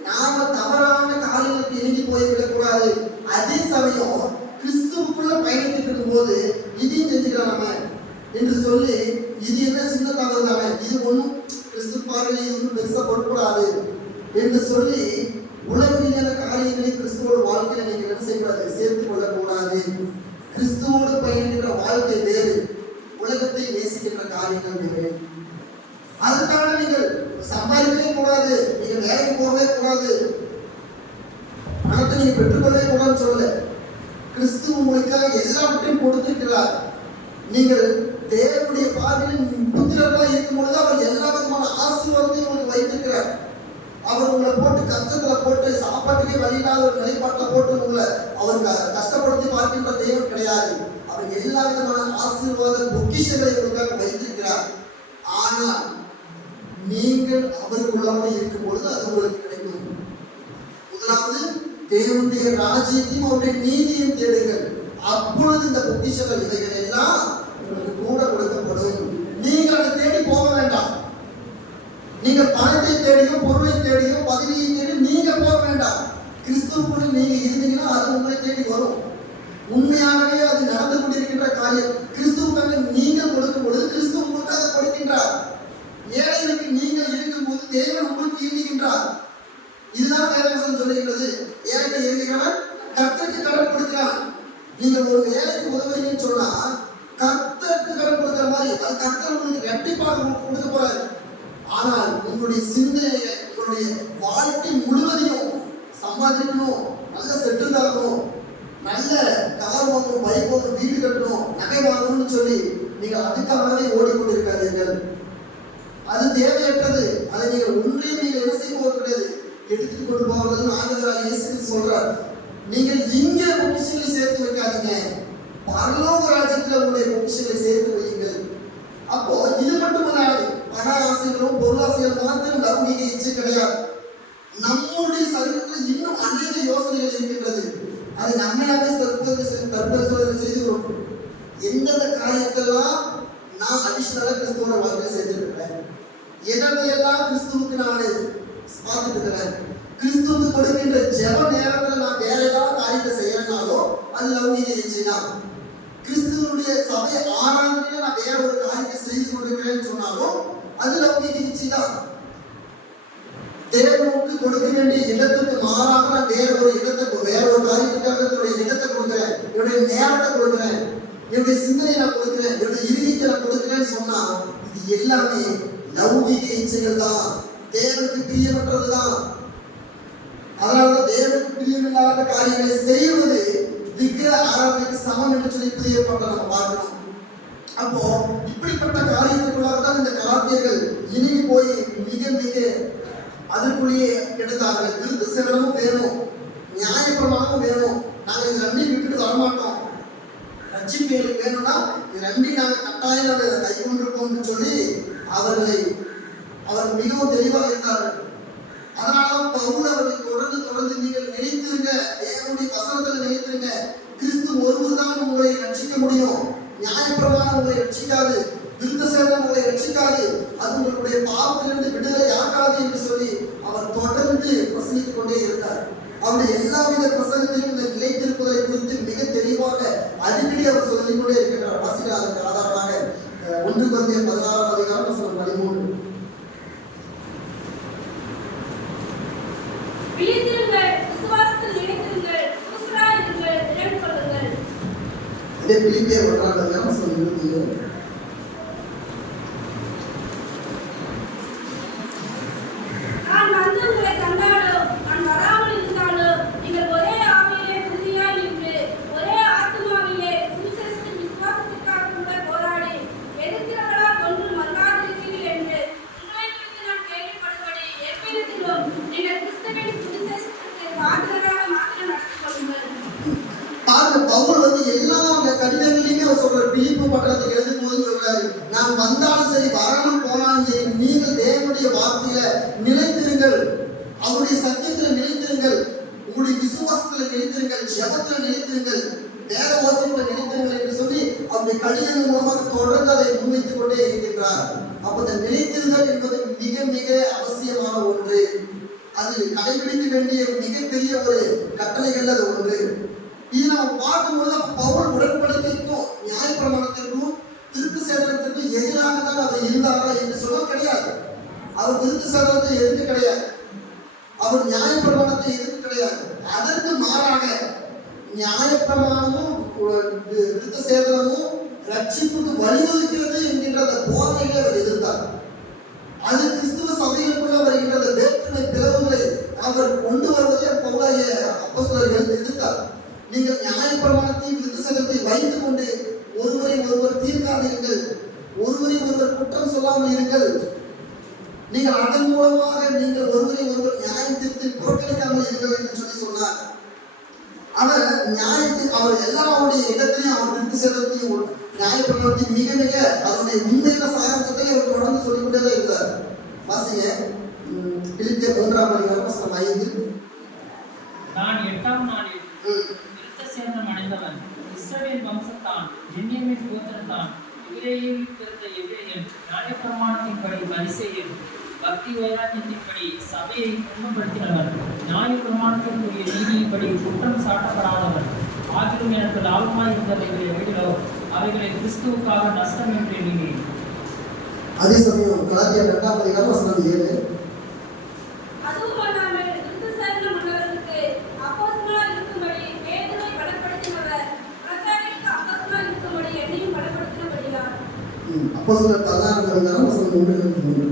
நாம தவறான காரியங்களுக்கு இணங்கி போய்விடக்கூடாது. அதே சமயம் கிறிஸ்துவுக்குள்ள பயணித்துட்டு இருக்கும்போது இதையும் செஞ்சுக்கலாம் நம்ம என்று சொல்லி, இது என்ன சின்ன தவறு தானே, இது ஒன்றும் கிறிஸ்து பார்வையில் இது ஒன்றும் பெருசா பொருட்படாது என்று சொல்லி உலகியல காரியங்களை கிறிஸ்துவோட வாழ்க்கையில நீங்க என்ன செய்யக்கூடாது, சேர்த்துக் கொள்ளக்கூடாது. கிறிஸ்துவோடு பயணிக்கின்ற வாழ்க்கை வேறு, உலகத்தை நேசிக்கின்ற காரியங்கள் வேறு. அதுக்காக நீங்கள் சம்பாதிக்கவே கூடாது, நீங்க வேலைக்கு போகவே கூடாது, பணத்தை நீங்க பெற்றுக்கொள்ளவே கூடாதுன்னு சொல்லல. கிறிஸ்து உங்களுக்காக எல்லாவற்றையும் கொடுத்திருக்கிறார். நீங்கள் தேவனுடைய பார்வையில் புத்திரர்களா இருக்கும் பொழுது அவர் எல்லா விதமான ஆசீர்வாதத்தையும் உங்களுக்கு வைத்திருக்கிறார். அவர் உங்களை போட்டு கஷ்டத்துல போட்டு சாப்பாட்டுக்கே வழியில்லாத ஒரு நிலைப்பாட்டில் போட்டு உங்களை அவர் கஷ்டப்படுத்தி பார்க்கின்ற தெய்வம் கிடையாது. அவர் எல்லா விதமான ஆசீர்வாத பொக்கிஷங்களை உங்களுக்காக வைத்திருக்கிறார். ஆனால் நீங்கள் அவருக்குள்ளாக இருக்கும் பொழுது அது உங்களுக்கு கிடைக்கும். முதலாவது தேவனுடைய ராஜ்யத்தையும் அவருடைய நீதியும் தேடுங்கள், அப்பொழுது இந்த பொக்கிஷங்கள் இவைகள் எல்லாம் உங்களுக்கு கூட கொடுக்கப்படும். நீங்கள் அதை தேடி போக வேண்டாம். நீங்க பணத்தை தேடியும் பொருளை தேடியும் பதவியை தேடி நீங்க போக வேண்டாம். கிறிஸ்துவுக்குள் நீங்க இருந்தீங்கன்னா அது உங்களை தேடி வரும். உண்மையாகவே அது நடந்து கொண்டிருக்கின்ற காரியம். கிறிஸ்துவுக்காக நீங்கள் கொடுக்கும் பொழுது கிறிஸ்து உங்களுக்காக கொடுக்கின்றார். ஏழைகளுக்கு நீங்கள் இருக்கும் போது தேவன் உங்களுக்கு ஈடுகின்றார். இதுதான் வேதவசனம் சொல்லுகின்றது. ஏழைக்கு இறங்குகிறவன் கர்த்தருக்கு கடன் கொடுக்கிறான். நீங்கள் ஒரு ஏழைக்கு உதவுறீங்கன்னு சொன்னா கர்த்தருக்கு கடன் கொடுக்கிற மாதிரி அது கர்த்தர் உங்களுக்கு இரட்டிப்பாக கொடுக்க போறாரு. ஆனால் உங்களுடைய சிந்தனையை, உங்களுடைய வாழ்க்கை முழுவதையும் சம்பாதிக்கணும், நல்ல செட்டில் ஆகணும், நல்ல கார் வாங்கணும், பைக் வாங்கணும், வீடு கட்டணும், நகை வாங்கணும்னு சொல்லி நீங்கள் அதுக்காகவே ஓடிக்கொண்டிருக்காதீர்கள். அது தேவையற்றது. அதை நீங்கள் ஒன்றையும் நீங்கள் என்ன செய்ய போவது கிடையாது, எடுத்துட்டு கொண்டு போவதுன்னு ஆண்டவராக இயேசு சொல்றார். நீங்கள் இங்கே பொக்கிஷங்களை சேர்த்து வைக்காதீங்க, பரலோக ராஜ்யத்தில் உங்களுடைய பொக்கிஷங்களை சேர்த்து வையுங்கள். அப்போ இது மட்டுமல்லாது பண ஆசைகளும் பொருளாசைகள் மாத்திரம் லௌகிக இச்சை கிடையாது. நம்முடைய சரீரத்தில் இன்னும் அநேக யோசனைகள் இருக்கின்றது. அதை நம்மளாவே தற்பரிசோதனை செய்து கொள்ளும். எந்தெந்த காரியத்தெல்லாம் நான் அடிஷனலா கிறிஸ்துவோட வாழ்க்கையை சேர்த்துருக்கிறேன், எதையெல்லாம் கிறிஸ்துவுக்கு நான் பார்த்துட்டு இருக்கிறேன், கிறிஸ்துவுக்கு கொடுக்கின்ற ஜெப நேரத்தில் நான் வேற ஏதாவது காரியத்தை செய்யறனாலோ அது லௌகிக இச்சை தான். கிறிஸ்துவனுடைய சபை ஆராதனையில நான் வேற ஒரு காரியத்தை செய்து கொண்டிருக்கிறேன்னு சொன்னாலும் அது லௌகிக இச்சை தான். தேவனுக்கு கொடுக்க வேண்டிய இடத்துக்கு மாறாக நான் வேற ஒரு இடத்தை, வேற ஒரு காரியத்துக்காக என்னுடைய இடத்தை கொடுக்குறேன், என்னுடைய நேரத்தை கொடுக்குறேன், என்னுடைய சிந்தனையை நான் கொடுக்குறேன், என்னுடைய இறுதியை நான் கொடுக்குறேன்னு சொன்னா இது எல்லாமே லௌகிக இச்சைகள் தான், தேவனுக்கு பிரியமற்றது தான். அதனாலதான் தேவனுக்கு பிரியமில்லாத காரியங்களை செய்வது விக்கிர ஆராதனைக்கு சமம் என்று சொல்லி புதிய பாட்டை நம்ம பார்க்கிறோம். அப்போ இப்படிப்பட்ட காரியத்துக்குள்ளாக தான் இந்த கலாத்தியர்கள் இனிமே போய் மிக மிக அதற்குள்ளேயே கெடுத்தார்கள். விருது செலவும் வேணும், நியாயப்பிரமாணமும் வேணும், நாங்கள் இது ரெண்டையும் விட்டுட்டு வரமாட்டோம், ரட்சிப்பு வேணும்னா இது ரெண்டையும் நாங்கள் கட்டாயம் நாங்கள் கை கொண்டிருக்கோம்னு சொல்லி அவர் மிகவும் தெளிவாக இருந்தார்கள். அதனாலதான் பவுல் அவர்களை தொடர்ந்து நீங்கள் நினைத்திருங்க, தேவனுடைய வசனத்தில் நினைத்திருங்க, கிறிஸ்து ஒருவர் தான் உங்களை ரட்சிக்க முடியும், நியாயப்பிரமாணம் உங்களை ரட்சிக்காது, விருத்த சேதம் உங்களை ரட்சிக்காது, அது உங்களுடைய பாவத்திலிருந்து விடுதலை ஆகாது என்று சொல்லி அவர் தொடர்ந்து பிரசங்கித்துக் கொண்டே இருந்தார். அவருடைய எல்லாவித பிரசங்கத்தையும் இந்த நிலைத்திருப்பதை குறித்து மிக தெளிவாக அடிக்கடி அவர் சொல்லிக் கொண்டே இருக்கின்றார். வாசிகள் அதற்கு ஆதாரமாக 1 கொரிந்தியர் 16ஆம் அதிகாரம் வசனம் 13. விழித்திருங்கள், விசுவாசத்தில் நிலைத்திருங்கள், புருஷராயிருங்கள், நிலைத்து கொள்ளுங்கள். இருந்தீங்க. நான் வந்து உங்களை கண்டாலும் நான் வராமல் இருந்தாலும் நீங்கள் ஒரே ஆவியிலே உறுதியாய் நின்று ஒரே ஆத்துமாவிலே சுவிசேஷத்தின் விசுவாசத்திற்காக கூட போராடி எதிர்க்கிறவர்களால் ஒன்றும் மறக்காதிருக்கிறீர்கள் என்று உங்களை குறித்து நான் கேள்விப்படும்படி எவ்விதத்திலும் நீங்கள் கிறிஸ்துவின் சுவிசேஷத்திற்கு பாத்திரர்களாக மாத்திரம் நடந்து கொள்ளுங்கள். பாருங்க, பவுல் வந்து எல்லா கடிதங்களையுமே அவர் சொல்றாரு. பிலிப்பு பட்டணத்துக்கு எழுதும் போது சொல்றாரு, நான் வந்தாலும் சரி வராமல் போனாலும் சரி நீங்கள் தேவனுடைய வார்த்தையில நிலைத்திருங்கள், அவருடைய சத்தியத்துல நிலைத்திருங்கள், உங்களுடைய விசுவாசத்துல நிலைத்திருங்கள், ஜெபத்துல நிலைத்திருங்கள், வேத வாசிப்புல நிலைத்திருங்கள் என்று சொல்லி அவருடைய கடிதங்கள் மூலமாக தொடர்ந்து அதை முன்வைத்துக் கொண்டே இருக்கின்றார். அப்ப அந்த நிலைத்திருங்கள் என்பது மிக மிக அவசியமான ஒன்று. அது கடைபிடிக்க வேண்டிய மிகப்பெரிய ஒரு கட்டளைகள் அது ஒன்று. இது நம்ம பார்க்கும்போது பவுல் உடன்படிக்கைக்கும் நியாயப்பிரமாணத்திற்கும் திருத்து சேதனத்திற்கும் எதிராக தான் அவர் இருந்தாரா என்று சொல்ல கிடையாது. அவர் திருத்து சேதனத்தை எதிர்க்க கிடையாது, அவர் நியாயப்பிரமாணத்தை எதிர்க்க கிடையாது. அதற்கு மாறாக நியாயப்பிரமாணமும் திருத்த சேதனமும் ரட்சிப்புக்கு வழிவகுக்கிறது என்கின்ற அந்த போதனைகளை அவர் எதிர்த்தார். அது கிறிஸ்துவ சபைகளுக்குள்ள வருகின்ற அந்த வேற்றுமை பிளவுகளை அவர் கொண்டு வருவதை பவுலாகிய அப்போஸ்தலர்கள் எதிர்த்தார். நீங்கள் நியாயப்பிரமாணத்தையும் விருத்த சேதனத்தை வைத்துக் கொண்டு ஒருவரை ஒருவர் தீர்க்காதீர்கள், ஒருவரை ஒருவர் குற்றம் சொல்லாமல் இருங்கள், நீங்கள் அதன் மூலமாக நீங்கள் ஒருவரை ஒருவர் நியாயம் தீர்த்து புறக்கணிக்காமல் இருங்கள் என்று சொல்லி சொன்னார். அவர் எல்லாருடைய இடத்திலையும் அவர் விருத்த சேதனத்தையும் நியாயப்பிரமாணத்தையும் மிக மிக அதனுடைய உண்மையான சாராம்சத்தை அவர் தொடர்ந்து சொல்லிக்கொண்டே இருந்தார். வாசிங்க, பிலிப்பியர் 3:5. நான் 8ஆம் நாளில் விருத்த சேதனம் அடைந்தவன், இஸ்ரவேல் வம்சத்தான், பென்யமீன் கோத்திரத்தான், எபிரேயரில் பிறந்த எபிரேயன், நியாயப்பிரமாணத்தின்படி பரிசேயன், பக்தி வைராக்கியத்தின்படி சபையை குணப்படுத்தினவன், நியாயப்பிரமாணத்திற்குரிய நீதியின்படி குற்றம் சாட்டப்படாதவன். ஆகிலும் எனக்கு லாபமாய் இருந்தவைகளை எவைகளோ அவைகளை கிறிஸ்துவுக்காக நஷ்டம் என்று எண்ணினேன். அதே சமயம் கலாத்தியர் 2:7. அதுவும் அல்லாமல் விருத்த சேதனம் உள்ளவர்களுக்கு அப்போஸ்தலராய் இருக்கும்படி பேதுருவை பலப்படுத்தினவர் பிரச்சாரத்திற்கு அப்போஸ்தலராய் இருக்கும்படி என்னையும் பலப்படுத்தினபடியால். அப்போஸ்தலர் 16:3.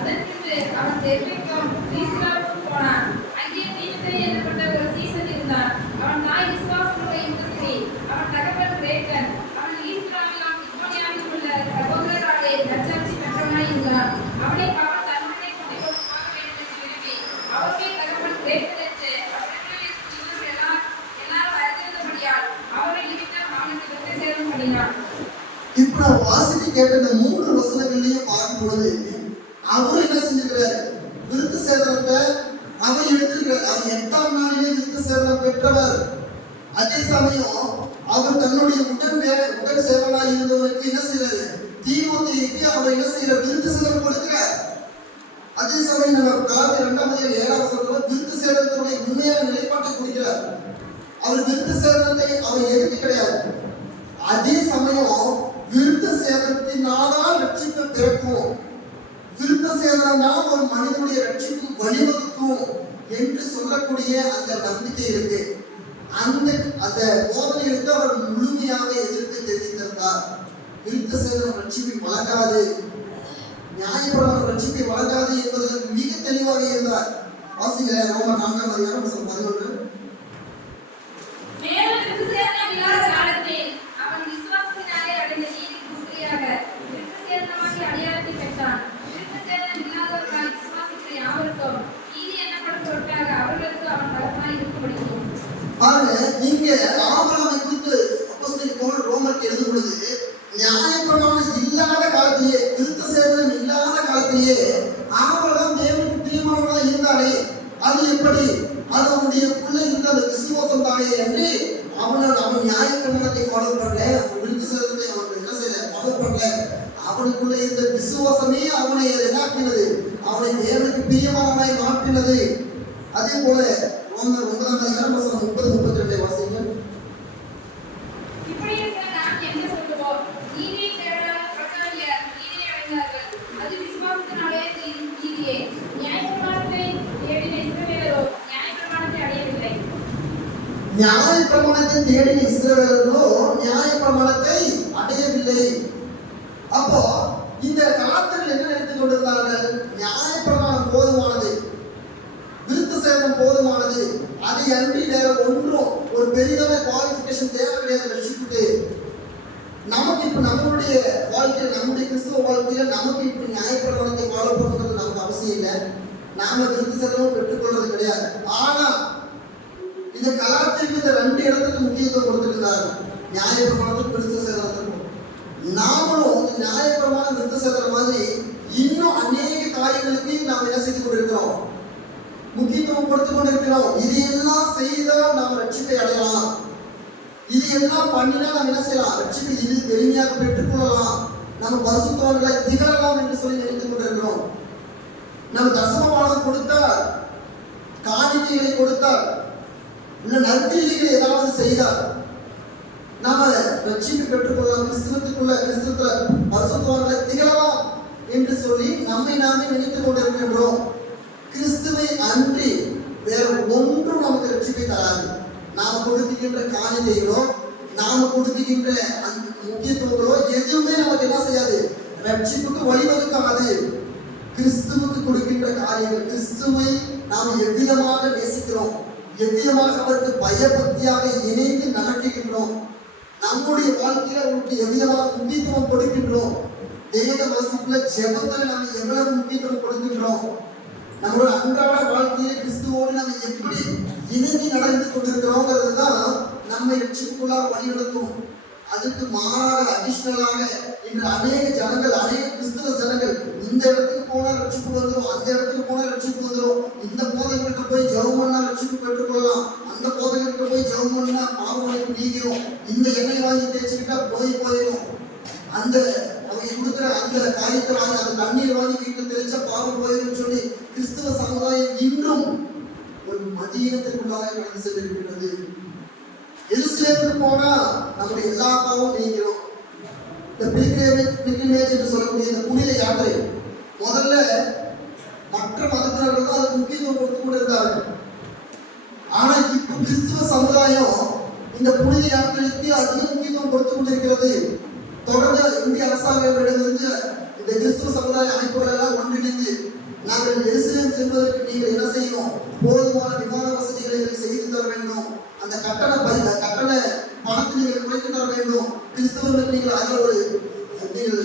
அதற்கு அவன் தெர்பேக்கும் லீஸ்ட்ராவுக்கு போனான். அங்கே தீமோத்தேயு என்னப்பட்ட ஒரு சீசன் இருந்தான். அவன் தாய் விசுவாசமுள்ள இந்து ஸ்திரீ, அவன் தகப்பன் கிரேக்கன். அவன் லீஸ்ட்ராவிலும் இக்கோனியாவிலும் உள்ள சகோதரராலே நற்சாட்சி பெற்றவனாய் இருந்தான். அவனை பவுல் தன்னுடனே கூட்டிக் கொண்டு போக வேண்டும் என்று விரும்பி அவருடைய தகப்பன் கிரேக்கன் என்று அவர்களில் இவர்கள் எல்லாரும் அறிந்திருந்தபடியால் அவரை நிமித்தம் அவனுக்கு விருத்த சேதனம் பண்ணினான். இப்ப நான் வாசித்து கேட்ட இந்த 3 வசனங்களையும் பார்க்கும் பொழுது அவர் என்ன செஞ்சிருக்கிறார்? விருத்த சேதனத்தை அவர் எடுத்திருக்கிறார். அவர் 8ஆம் நாளிலே விருத்த சேதனம் பெற்றவர். அதே சமயம் அவர் தன்னுடைய உடன் சேவனாய் இருந்தவருக்கு என்ன செய்யறாரு? தீமோத்தேயுக்கு அவர் என்ன செய்யற? விருத்த சேதனம் கொடுக்கிறார். அதே சமயம் நம்ம கலாத்தியர் 2:7 விருத்த சேதனத்துடைய உண்மையான நிலைப்பாட்டை கொடுக்கிறார். அவர் விருத்த சேதனத்தை அவர் எதிர்க்க கிடையாது. அதே சமயம் விருத்த சேதனத்தினால்தான் ரட்சிப்பு பிறக்கும், விருத்த சேதனம் தான் ஒரு மனிதனுடைய ரட்சிப்பு வழிவகுக்கும் என்று சொல்லக்கூடிய அந்த நம்பிக்கை இருக்கு. அந்த போதனைகளுக்கு அவர் முழுமையாக எதிர்ப்பு தெரிவித்திருந்தார். விருத்த சேதனம் ரட்சிப்பை வழங்காது, நியாயப்பிரமாணம் ரட்சிப்பை வழங்காது என்பதற்கு மிக தெளிவாக இருந்தார். வாசிங்க, ரோமர் 4:11. மேலும் விருத்த சேதனம் இல்லாத காலத்தில் அவன் விசுவாசத்தினாலே அடைந்த நீதிக்கு உறுதியாக விருத்த சேதனமாகிய அடையாளத்தை பெற்றான். விருத்த சேதனம் இல்லாதவர்களால் விசுவாசிக்கிற யாவருக்கும் நீதி எண்ணப்படும் பொருட்டாக அவர்களுக்கு அவன் பலமாய் இருக்கும்படியும். பாருங்க, நீங்க ஆபிரகாமை குறித்து அப்போஸ்தலர் பவுல் ரோமருக்கு எழுதும் பொழுது நியாயப்பிரமாணம் இல்லாத காலத்திலேயே, விருத்த சேதனம் இல்லாத காலத்திலேயே ஆபிரகாம் தேவனுக்கு பிரியமானவனாக இருந்தானே, அது எப்படி? அது அவனுடைய உள்ள இருந்த அந்த விசுவாசம் தானே என்று அவன் நியாயப்பிரமாணத்தை ஃபாலோ பண்ணல, விருத்த சேதனத்தை அவன் என்ன செய்யல, ஃபாலோ பண்ணல. அவனுக்குள்ள இருந்த விசுவாசமே அவனை என்னாக்கினது? அவனை தேவனுக்கு பிரியமானவனாய் மாற்றினது. அதே போல ரோமர் 9:30 வாசிங்க. இப்படி இருக்க நாம் என்ன சொல்லுவோம்? நீதியை தேடாத பிரகாரியார் நீதியை அடைந்தார்கள். அது விசுவாசத்தினாலே நீதியே. நியாயப்பிரமாணத்தை தேடின இஸ்ரவேலரோ நியாயப்பிரமாணத்தை அடையவில்லை. நியாயப்பிரமாணத்தை தேடின இஸ்ரவேலரோ நமக்கு இப்ப நம்மளுடைய வாழ்க்கையில, நம்முடைய கிறிஸ்துவ வாழ்க்கையில நமக்கு இப்ப நியாயப்பிரமாணத்தை ஃபாலோ பண்ணுறது நமக்கு அவசியம் இல்லை. நாம விருது செலவும் பெற்றுக்கொள்றது கிடையாது. ஆனா இந்த கலாச்சாரம் இந்த 2 இடத்துக்கு முக்கியத்துவம் கொடுத்துருக்காங்க. நியாயப்பிரமாணத்துக்கு விருது செலவும் நாமளும் இந்த நியாயப்பிரமாணம் விருது செலுத்துற மாதிரி இன்னும் அநேக காரியங்களுக்கு நாம் என்ன செய்து கொண்டிருக்கிறோம், முக்கியத்துவம் கொடுத்து கொண்டிருக்கிறோம். இது எல்லாம் செய்தால் நாம் ரட்சிப்பை அடையலாம், இது எல்லாம் பண்ணினா நாம் என்ன செய்யலாம், ரட்சிப்பை இது எளிமையாக பெற்றுக்கொள்ளலாம், நம்ம பரிசுத்தவான்களை திகழலாம் என்று சொல்லி நினைத்துக் கொண்டிருக்கிறோம். நம்ம தசமபாகம் கொடுத்தால், காணிக்கைகளை கொடுத்தால், இன்னும் நற்கிரிகளை ஏதாவது செய்தால் நாம ரட்சிப்பை பெற்றுக்கொள்ளலாம், கிறிஸ்துவத்துல பரிசுத்தவான்களை திகழலாம் என்று சொல்லி நம்மை நாமே நினைத்துக் கொண்டிருக்கின்றோம். கிறிஸ்துவை அன்றி வேற ஒன்றும் நமக்கு ரட்சிப்பை தராது. நாம் கொடுக்கின்ற காணிக்கைகளோ, நாம் கொடுக்கின்ற முக்கியத்துவங்களோ எதுவுமே நமக்கு என்ன செய்யாது, ரட்சிப்புக்கு வழிவகுக்காது. கிறிஸ்துவுக்கு கொடுக்கின்ற காரியங்கள், கிறிஸ்துவை நாம் எவ்விதமாக நேசிக்கிறோம், எவ்விதமாக அவருக்கு பயபக்தியாக இணைந்து நடக்குகின்றோம், நம்முடைய வாழ்க்கையில அவருக்கு எவ்விதமாக முக்கியத்துவம் கொடுக்கின்றோம், தேவ வாசிப்புல ஜெபத்தில் நாம் எவ்வளவு முக்கியத்துவம் கொடுக்கின்றோம், நம்மளுடைய அன்றாட வாழ்க்கையில கிறிஸ்துவோடு நம்ம எப்படி இணைந்து நடந்து கொண்டிருக்கிறோங்கிறது தான் நம்மை ரட்சிப்புக்குள்ளாக வழிநடத்தும். அதுக்கு மாறாக அடிஷனலாக இன்று அநேக ஜனங்கள், அநேக கிறிஸ்துவ ஜனங்கள் இந்த இடத்துக்கு போனா ரட்சிப்பு வந்துடும், அந்த இடத்துக்கு போனா ரட்சிப்பு வந்துடும், இந்த போதகர்கிட்ட போய் ஜெபம் பண்ணா ரட்சிப்பு பெற்றுக்கொள்ளலாம், அந்த போதகர்கிட்ட போய் ஜெபம் பண்ணா பாவம் நீங்கிடும், இந்த எண்ணெய் வாங்கி தேய்ச்சிக்கிட்டா போயிடும், அந்த அவங்க கொடுக்குற அந்த காரியத்தை வாங்கி, அந்த தண்ணீர் வாங்கி வீட்டில் தெளிச்சா பாவம் போயிடும் சொல்லி கிறிஸ்துவ சமுதாயம் இன்றும் ஒரு மதியத்திற்குள்ளாக கடந்து சென்றிருக்கிறது. எருசலேமுக்கு போனா நம்முடைய எல்லா பாவமும் நீங்கிறோம். இந்த பில்கிரிமேஜ் என்று சொல்லக்கூடிய இந்த புனித யாத்திரை முதல்ல மற்ற மதத்தினர்கள் தான் அதுக்கு முக்கியத்துவம் கொடுத்து கொண்டு இருந்தார்கள். ஆனா இப்ப கிறிஸ்துவ சமுதாயம் இந்த புனித யாத்திரைக்கு அதிக முக்கியத்துவம் கொடுத்து கொண்டிருக்கிறது. தொடர்ந்து இந்திய அரசாங்கத்திடமிருந்து இந்த கிறிஸ்துவ சமுதாய அமைப்புகள் எல்லாம் ஒன்றிணைந்து நாங்கள் எருசலேம் செல்வதற்கு நீங்கள் என்ன செய்யணும், போதுமான விமான வசதிகளை செய்து தர வேண்டும், அந்த கட்டண பணத்தை நீங்கள் குறைத்து தர வேண்டும், கிறிஸ்தவர்களுக்கு நீங்கள் அதில் ஒரு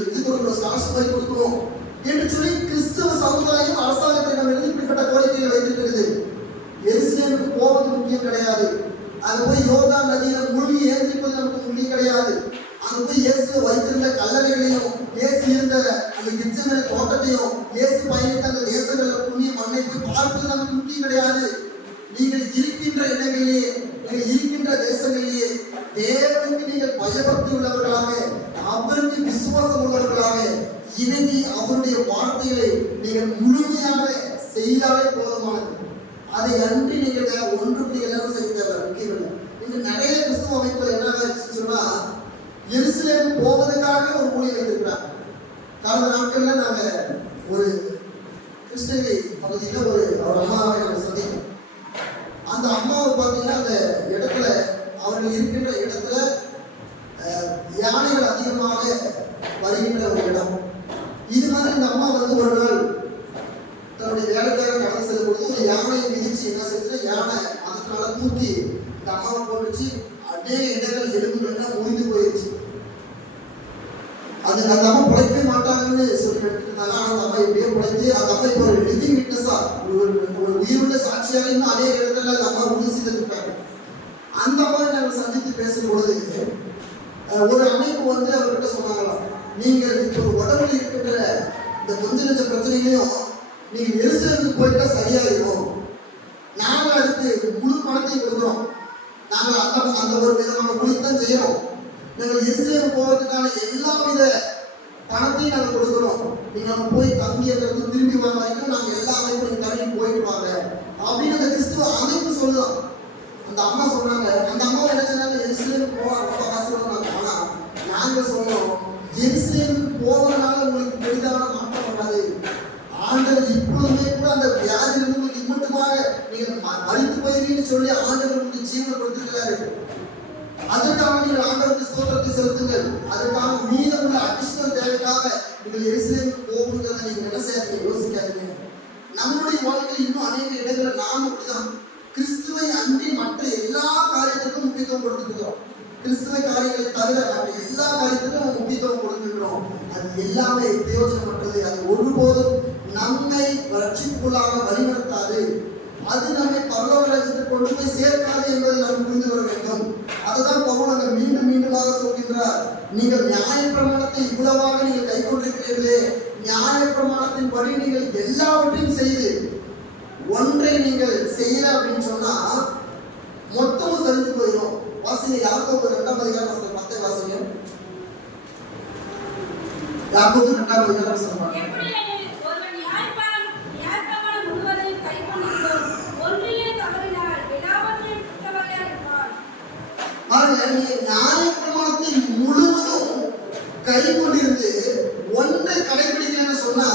இது கொடுக்கணும், ஸ்காலர்ஷிப் கொடுக்கணும் என்று சொல்லி கிறிஸ்தவ சமுதாயம் அரசாங்கத்திடமிருந்து இப்படிப்பட்ட கோரிக்கைகளை வைத்திருக்கிறது. எருசலேமுக்கு போவது முக்கியம் கிடையாது, அது போய் யோர்தான் நதியில மூழ்கி ஏந்திருப்பது நமக்கு முக்கியம் கிடையாது, அங்கு போய் இயேசு வைத்திருந்த கல்லறைகளையும், இயேசு இருந்த அந்த கிச்சமேல தோட்டத்தையும், இயேசு பயணித்த அந்த தேசங்களில் புண்ணிய மண்ணை போய் பார்ப்பது நமக்கு முக்கியம் கிடையாது. நீங்கள் இருக்கின்ற இடங்களிலேயே, நீங்கள் இருக்கின்ற தேசங்களிலேயே தேவனுக்கு நீங்கள் பயபக்தி உள்ளவர்களாக, அவருக்கு விசுவாசம் உள்ளவர்களாக இணங்கி அவருடைய வார்த்தைகளை நீங்கள் முழுமையாக செய்தாலே போதுமானது. அதை அன்றி நீங்கள் வேற ஒன்றும் நீங்கள் என்ன செய்ய தேவை முக்கியம் இல்லை. இன்று நிறைய கிறிஸ்துவ அமைப்புகள் என்ன ஆச்சுன்னு சொன்னா, எருசலேம் போவதற்காக ஒரு ஊழியர் வைத்திருக்கிறார். கடந்த நாட்கள்ல நாங்க ஒரு கிருஷ்ணகிரி பகுதியில ஒரு அம்மாவை சந்தித்தோம். அந்த அம்மாவை பார்த்தீங்கன்னா அந்த இடத்துல, அவர்கள் இருக்கின்ற இடத்துல யானைகள் அதிகமாக வருகின்ற ஒரு இடம். இது மாதிரி இந்த அம்மா வந்து ஒரு நாள் தன்னுடைய வேலைக்காக கடந்து செல்லும் பொழுது ஒரு யானையை மிதிச்சு என்ன செஞ்சு, யானை அதனால தூக்கி இந்த அம்மாவை போட்டுச்சு. அநேக இடங்கள் எலும்புகள்னா முறிந்து போயிடுச்சு. அந்த அம்மா பிழைக்கவே மாட்டாங்கன்னு சொல்லி அந்த அம்மா எப்படியோ பிழைச்சு, அந்த அம்மா இப்போ ஒரு லிவிங் விட்னஸா, ஒரு உயிருள்ள சாட்சியாக இன்னும் அநேக இடத்துல அந்த அம்மா உறுதி செய்திருக்காங்க. அந்த அம்மாவை நாங்கள் சந்தித்து பேசும்பொழுது ஒரு அமைப்பு வந்து அவர்கிட்ட சொன்னாங்களாம், நீங்கள் இப்போ உடம்புல இருக்கின்ற இந்த கொஞ்ச நெஞ்ச பிரச்சனைகளையும் நீங்கள் எருசலேமுக்கு போயிட்டா சரியா இருக்கும், நாங்கள் அதுக்கு முழு பணத்தையும் கொடுக்குறோம், நாங்கள் அந்த ஒரு விதமான உழைத்தான் செய்யறோம், நாங்கள் எருசலேம் போவதற்கான எல்லா வித பணத்தையும் நாங்கள் கொடுக்குறோம், நீங்க நம்ம போய் தங்கி இருக்கிறது திரும்பி வர வரைக்கும் நாங்கள் எல்லா அமைப்பையும் தண்ணி போயிட்டு வாங்க அப்படின்னு அந்த கிறிஸ்துவ அமைப்பு சொல்லலாம். அந்த அம்மா சொல்றாங்க, அந்த அம்மா என்ன சொன்னாங்க, எருசலேம் போக ரொம்ப கஷ்டப்படுறாங்க. ஆனா நாங்கள் சொன்னோம், எருசலேமுக்கு போவதனால உங்களுக்கு பெரிதான மாற்றம் வராது. ஆண்டவர் இப்பொழுதுமே கூட அந்த வியாதியிலிருந்து உங்களுக்கு இம்மட்டுமாக நீங்கள் மறித்து போயிருவீங்கன்னு சொல்லி ஆண்டவர் உங்களுக்கு ஜீவனை கொடுத்திருக்கிறாரு. அதற்காக நீங்கள் ஆண்டவருக்கு ஸ்தோத்திரத்தை செலுத்துங்கள். அதற்காக மீதமுள்ள அடிஷனல் தேவைக்காக நீங்கள் எருசலேமுக்கு போகுங்கிறத நீங்கள் என்ன செய்யாதீங்க, யோசிக்காதீங்க. நம்முடைய வாழ்க்கையில் இன்னும் அநேக இடங்களில் நாம் அப்படிதான் கிறிஸ்துவை அன்றி மற்ற எல்லா காரியத்துக்கும் முக்கியத்துவம் கொடுத்துருக்கிறோம். கிறிஸ்துவ காரியங்களை தவிர மற்ற எல்லா காரியத்துக்கும் எல்லாமே பிரயோஜனமற்றது. அது ஒருபோதும் நம்மை ரட்சிப்புக்குள்ளாக வழிநடத்தாது. அது நம்மை பரலோக ராஜ்யத்துக்கு கொண்டு போய் சேர்க்காது என்பதை நாம் புரிந்து கொள்ள வேண்டும். அதுதான் பவுல் அங்கே மீண்டும் மீண்டுமாக சொல்கின்றார். நீங்கள் நியாயப்பிரமாணத்தை இவ்வளவாக நீங்கள் கை கொண்டிருக்கிறீர்களே, நியாயப்பிரமாணத்தின் படி நீங்கள் எல்லாவற்றையும் செய்து ஒன்றை நீங்கள் செய்யல அப்படின்னு சொன்னா மொத்தமும் சரிஞ்சு போயிடும். வாசிங்க யாக்கோபு 2:10 வாசிங்க. யாக்கோபு 2:10 நியாயப்பிரமாணத்தை முழுவதும் கை கொண்டிருந்து ஒன்றை கடைபிடிக்கிறேன்னு சொன்னா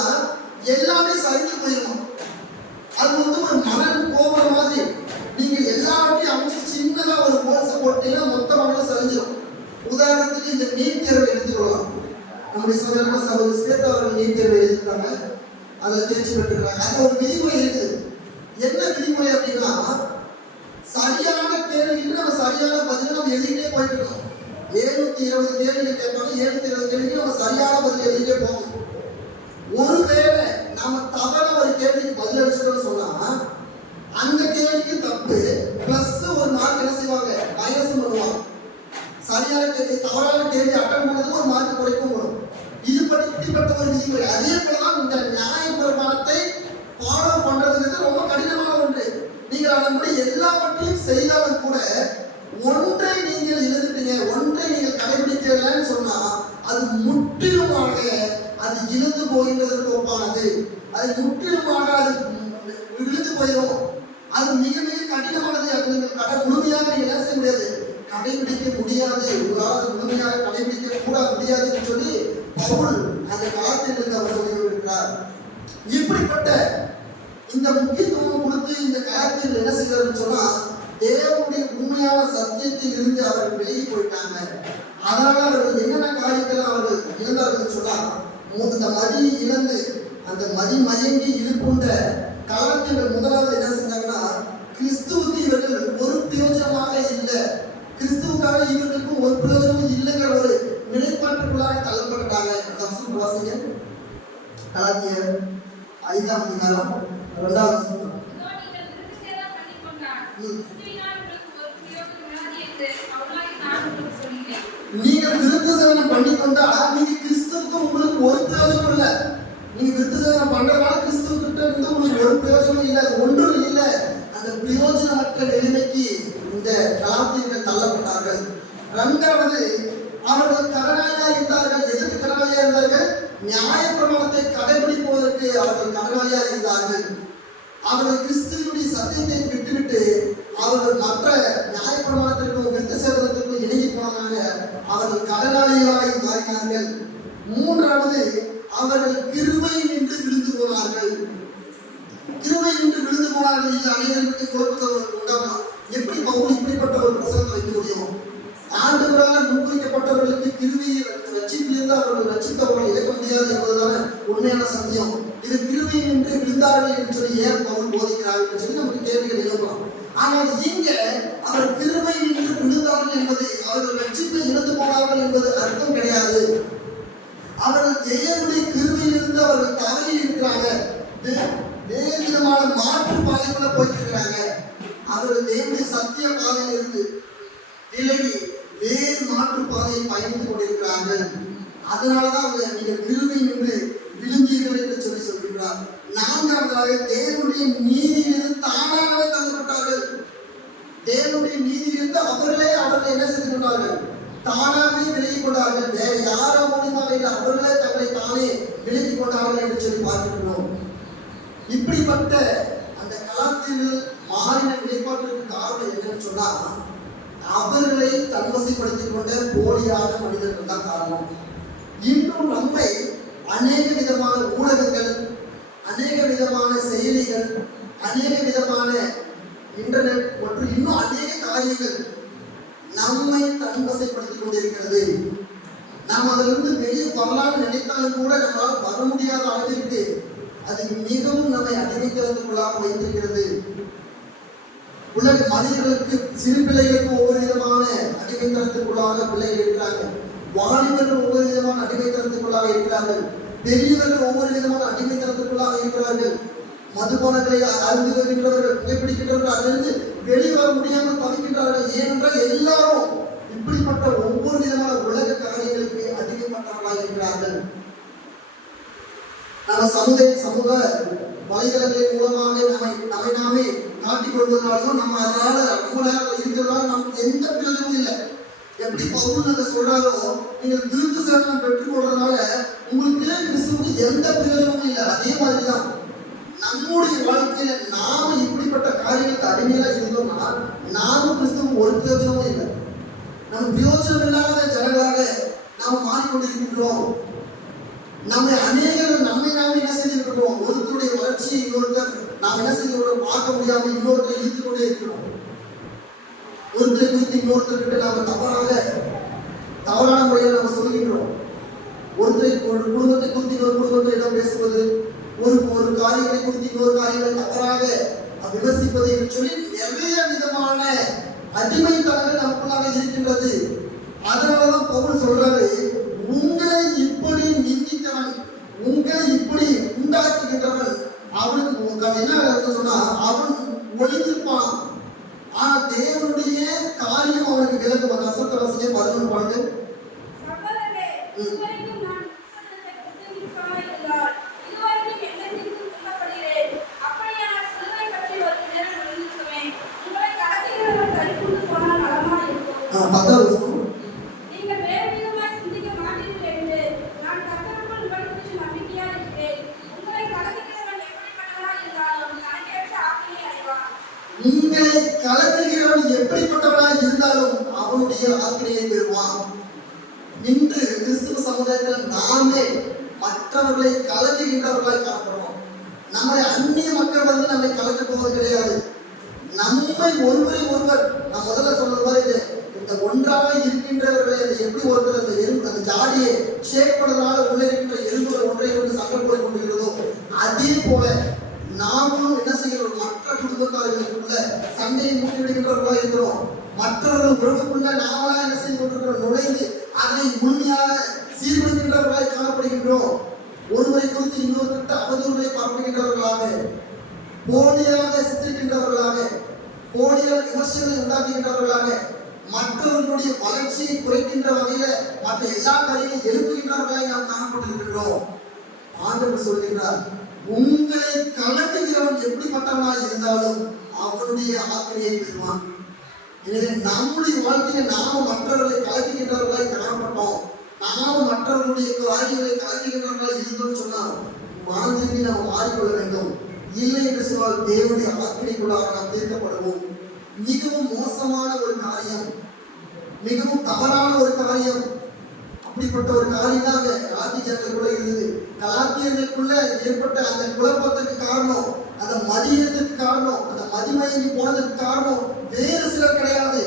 எல்லாமே சரிஞ்சு போயிடும். அது ஒரு மணல் கோபுரம் மாதிரி. நீங்க எல்லாவற்றையும் அமைச்சு சின்னதா ஒரு ஹோல்ஸை போட்டீங்கன்னா மொத்த மணலும் சரிஞ்சிடும். உதாரணத்துக்கு இந்த நீட் தேர்வு எடுத்துக்கலாம். நம்முடைய சகோதரி ஸ்வேதா அவர்கள் நீட் தேர்வு எழுதிருக்காங்க, அதை தேர்ச்சி பெற்றுக்கிறாங்க. அது ஒரு விதிமுறை இருக்குது. என்ன விதிமுறை அப்படின்னா, சரியான கேள்விக்கு நம்ம சரியான பதில் நம்ம எழுதிட்டே போயிட்டு இருக்கோம். 720 கேள்விகள் கேட்பாங்க, 720 கேள்விக்கு நம்ம சரியான பதில் எழுதிட்டே போகணும். ஒருவேளை நாம தவற ஒரு கேள்விக்கு பதில் அளிச்சிட்டோம்னு சொன்னா அந்த கேள்விக்கு தப்பு பிளஸ் ஒரு மார்க் என்ன செய்வாங்க, மைனஸ் பண்ணுவாங்க. சரியான கேள்வி தவறான கேள்வி அட்டன் பண்ணதுக்கு ஒரு மார்க் குறைக்கும் வரும். இப்படிப்பட்ட ஒரு விதிமுறை. அதே போலதான் இந்த நியாயப்பிரமாணத்தை ஃபாலோ பண்றதுங்கிறது ரொம்ப கடினமான ஒன்று. நீங்கள் அதன்படி எல்லாவற்றையும் செய்தாலும் கூட ஒன்றை நீங்கள் இழந்துட்டீங்க, ஒன்றை நீங்கள் கடைபிடிக்கலன்னு சொன்னா அது முற்றிலுமாக அது இழந்து போகின்றதற்கு ஒப்பானது. அது முற்றிலுமாக அது விழுந்து போயிடும். அது மிக மிக கடினமானது. அது நீங்கள் முழுமையாக நீங்கள் என்ன செய்ய முடியாது, கடைபிடிக்க முடியாது. உங்களால் முழுமையாக கடைபிடிக்க கூட முடியாதுன்னு சொல்லி பவுல் அந்த காலத்திலிருந்து அவர் சொல்லியிருக்கிறார். இப்படிப்பட்ட இந்த முக்கியத்துவம் கொடுத்து இந்த காலத்தில் என்ன செய்கிறாருன்னு சொன்னா தேவனுடைய உண்மையான சத்தியத்தில் இருந்து அவர்கள் விலகி போயிட்டாங்க. அதனால அவர்கள் என்னென்ன காரியத்தில் அவர்கள் இழந்தார்கள் சொன்னா, இந்த மதி இழந்து அந்த மதி மயங்கி இருக்கின்ற காலத்தில் முதலாவது என்ன செஞ்சாங்கன்னா, கிறிஸ்துவுக்கு இவர்கள் ஒரு பிரயோஜனமாக இல்லை, கிறிஸ்துவுக்காக இவர்களுக்கு ஒரு பிரயோஜனமும் இல்லைங்கிற ஒரு நிலைப்பாட்டுக்குள்ளாக தள்ளப்பட்டாங்க. வாசிங்க கலாத்தியர் 5:2. நீங்கள் விருத்த சேவனம் பண்ணிக்கொண்டா நீங்க கிறிஸ்துவுக்கு உங்களுக்கு ஒரு பிரயோஜனம் இல்லை. நீங்க விருத்த சேவனம் பண்றதுனால கிறிஸ்துவ கிட்ட உங்களுக்கு ஒரு பிரயோஜனம் இல்லை, ஒன்றும் இல்லை. அந்த பிரயோஜனமற்ற நிலைமைக்கு இந்த கலாத்தியர்கள் தள்ளப்பட்டார்கள். இரண்டாவது, அவர்கள் கடனாளியா இருந்தார்கள். எதற்கு கடனாளியா இருந்தார்கள்? நியாயப்பிரமாணத்தை கடைபிடிப்பதற்கு அவர்கள் கடனாளியாக இருந்தார்கள். அவர்கள் கிறிஸ்துவினுடைய சத்தியத்தை விட்டுவிட்டு அவர்கள் மற்ற நியாயப்பிரமாணத்திற்கும் விருத்த சேவனத்திற்கும் இணங்கி போனாங்க. அவர்கள் கடனாளிகளாய் மாறினார்கள். மூன்றாவது, அவர்கள் கிருபை நின்று விழுந்து போனார்கள். கிருபை நின்று விழுந்து போனார்கள். இது அனைவருக்கு குழப்பத்தை உண்டாகலாம். எப்படி பவுல் இப்படிப்பட்ட ஒரு பிரசங்கத்தை வைக்க முடியும்? ஆண்டவரால் முன்குறிக்கப்பட்டவர்களுக்கு கிருபையை ரட்சிப்பிலிருந்து அவர்கள் ரட்சித்தவர்கள் இழக்க முடியாது என்பதுதான உண்மையான சத்தியம். இது கிருபை நின்று விழுந்தார்கள் என்று சொல்லி ஏன் பவுல் போதிக்கிறார்கள் என்று சொல்லி நமக்கு கேள்விகள் எழுப்பலாம். ஆனால் இங்க அவர் கிருபை நின்று விழுந்தார்கள் என்பதை அவர்கள் ரட்சிப்பை இழந்து போனார்கள் என்பது அர்த்தம் கிடையாது. அவர்கள் தேவனுடைய கிருபையிலிருந்து அவர்கள் தவறி இருக்கிறாங்க, வேறு விதமான மாற்று பாதைக்குள்ள போயிட்டு இருக்கிறாங்க. அவர்கள் தேவனுடைய சத்திய பாதையில் இருந்து விலகி வேறு மாற்று பாதையை பயணித்துக் கொண்டிருக்கிறார்கள். அதனாலதான் நீங்கள் கிருபை நின்று விழுந்தீர்கள் என்று சொல்லி சொல்கிறார். நான்காவதாக, தேவனுடைய நீதியிலிருந்து தானாகவே தள்ளப்பட்டார்கள். தேவனுடைய நீதியிலிருந்து அவர்கள் என்ன செய்து கொண்டார்கள்? தானாகவே விலகிக் கொண்டார்கள். வேற யாரோ மூலமாக இல்லை, அவர்களே தங்களை தானே விலகிக் கொண்டார்கள் என்று சொல்லி பார்க்கிறோம். இப்படிப்பட்ட அந்த காலத்தில் மாறின நிலைப்பாட்டிற்கு காரணம் என்னன்னு சொன்னா, அவர்களை தன்வசப்படுத்திக் கொண்ட போலியான மனிதர்கள் தான் காரணம். இன்னும் நம்மை அநேக விதமான ஊடகங்கள், அநேக விதமான செயலிகள், அநேக விதமான இன்டர்நெட் மற்றும் இன்னும் அநேக காரியங்கள் நம்மை தன்வசப்படுத்திக் கொண்டிருக்கிறது. நாம் அதிலிருந்து வெளியே வரலாம்னு நினைத்தாலும் கூட நம்மளால் வர முடியாத அளவிற்கு அது மிகவும் நம்மை அடிமைத்தனத்துக்குள்ளாக வைத்திருக்கிறது. உலக மனிதர்களுக்கு, சிறு பிள்ளைகளுக்கு ஒவ்வொரு விதமான அடிமைத்தனத்துக்குள்ளாக பிள்ளைகள் இருக்கிறாங்க. வாலிபர்கள் ஒவ்வொரு விதமான அடிமைத்தனத்திற்குள்ளாக இருக்கிறார்கள். பெரியவர்கள் ஒவ்வொரு விதமான அடிமைத்தனத்திற்குள்ளாக இருக்கிறார்கள். மதுபானங்களை அருந்து வருகின்றவர்கள், புகைப்பிடிக்கின்றவர்கள் அதிலிருந்து வெளிவர முடியாமல் தவிக்கின்றார்கள். ஏனென்றால் எல்லாரும் இப்படிப்பட்ட ஒவ்வொரு விதமான உலக காரியங்களுக்கு அடிமைப்பட்டவர்களாக இருக்கிறார்கள். நம்ம சமூக வலைதளங்களின் மூலமாக நம்மை நாமே காட்டிக் கொள்வதனாலும் நம்ம அதனால ரொம்ப நேரம் இருக்கிறதால நமக்கு எந்த பிரயோஜனமும் இல்லை. எப்படி பவுல் சொல்றாரோ, நீங்கள் விருது சேதனம் பெற்றுக் கொள்றதுனால உங்களுக்கு கிறிஸ்துவுக்கு எந்த பிரயோஜனமும் இல்லை. அதே மாதிரிதான் நம்முடைய வாழ்க்கையில நாம இப்படிப்பட்ட காரியங்களுக்கு அடிமையா இருந்தோம்னா நாம கிறிஸ்துவுக்கு ஒரு பிரயோஜனமும் இல்லை. நம்ம பிரயோஜனம் இல்லாத ஜனங்களாக நாம் மாறிக்கொண்டிருக்கின்றோம். அநேகர்கள் நம்மை நாம என்ன செய்திருக்கிறோம், ஒருத்தருடைய வளர்ச்சியை இன்னொருத்தர் நாம் என்ன செய்திருக்கிறோம் பார்க்க முடியாம இன்னொருத்தர் ஈர்த்து கொண்டே இருக்கிறோம். ஒருத்தரை குறித்து இன்னொருத்தர்கிட்ட நாம தவறான முறையில் நம்ம சொல்கின்றோம். ஒரு குடும்பத்தை குறித்து இன்னொரு குடும்பத்தை இடம் பேசுவது, ஒரு காரியங்களை குறித்து இன்னொரு காரியங்களை தவறாக விமர்சிப்பது என்று சொல்லி நிறைய விதமான அடிமைத்தனங்கள் நமக்குள்ளாக இருக்கின்றது. அதனாலதான் பவுல் சொல்றாரு, உங்களை இப்படி நிந்தித்தவன், உங்களை இப்படி உண்டாக்குகின்றவன் அவனுக்கு என்ன சொன்னா அவன் ஒளிந்திருப்பான். ஆனா தேவனுடைய காரியம் அவனுக்கு விளக்கு. வசனத்தை 11 பாட்டு. உங்களை கலக்குகிறவன் எப்படிப்பட்டவனாக இருந்தாலும் அவனுடைய ஆக்கினையை பெறுவான். இன்று கிறிஸ்துவ சமுதாயத்தில் நாமே மற்றவர்களை கலக்குகின்றவர்களாய் பார்க்கிறோம். நம்முடைய அந்நிய மக்கள் நம்மை கலக்க போவது கிடையாது. நம்மை ஒருவரை ஒருவர், நான் முதல்ல சொன்னது மாதிரி இந்த ஒன்றாக இருக்கின்றவர்களை எப்படி ஒருத்தர் அந்த ஜாடியை ஷேக் பண்ணதுனால உள்ள இருக்கின்ற எறும்புகள் ஒன்றை கொண்டு சண்டை போய் கொண்டிருக்கிறதோ அதே போல நாமும் என்ன செய்கிறோம், மற்ற குடும்பத்தார்களுக்குள்ள சண்டையை மூட்டிவிடுகின்றவர்களாக இருக்கிறோம். மற்றவர்கள் உறவுக்குள்ள நாமளா என்ன செய்து கொண்டிருக்கிறோம், நுழைந்து அதை முழுமையாக சீர்படுகின்றவர்களாய் காணப்படுகின்றோம். ஒருவரை குறித்து இன்னொருத்த அவதூறுகளை பரப்புகின்றவர்களாக, போலியாக சித்தரிக்கின்றவர்களாக, போலியாக விமர்சனங்களை உண்டாக்குகின்றவர்களாக, மற்றவர்களுடைய வளர்ச்சியை குறைக்கின்ற வகையில மற்ற எல்லா காரியங்களையும் எழுப்புகின்றவர்களாக நாம் காணப்பட்டிருக்கின்றோம். ஆண்டவர் சொல்கின்றார், உங்களை கலக்குகிறவன் எப்படிப்பட்டவனாக இருந்தாலும் அவனுடைய ஆக்கினையை பெறுவான். எனவே நம்முடைய வாழ்க்கையை நாம மற்றவர்களை கலக்குகின்றவர்களாய் காணப்பட்டோம். நாம மற்றவர்களுடைய காரியங்களை கலக்குகின்றவர்களாய் இருந்தோம்னு சொன்னால் மனம் திரும்பி நாம் மாறிக்கொள்ள வேண்டும். இல்லை என்று சொன்னால் தேவனுடைய ஆக்கினைக்குள்ளாக நாம் தீர்க்கப்படுவோம். மிகவும் மோசமான ஒரு காரியம், மிகவும் தவறான ஒரு காரியம். அப்படிப்பட்ட ஒரு காரியம் தான் கலாத்தியர்களுக்குள்ள இருந்தது. கலாத்தியர்களுக்குள்ள ஏற்பட்ட அந்த குழப்பத்துக்கு காரணம், அந்த மதியத்துக்கு காரணம், அந்த மதிமயங்கி போனதுக்கு காரணம் வேறு சிலர் கிடையாது.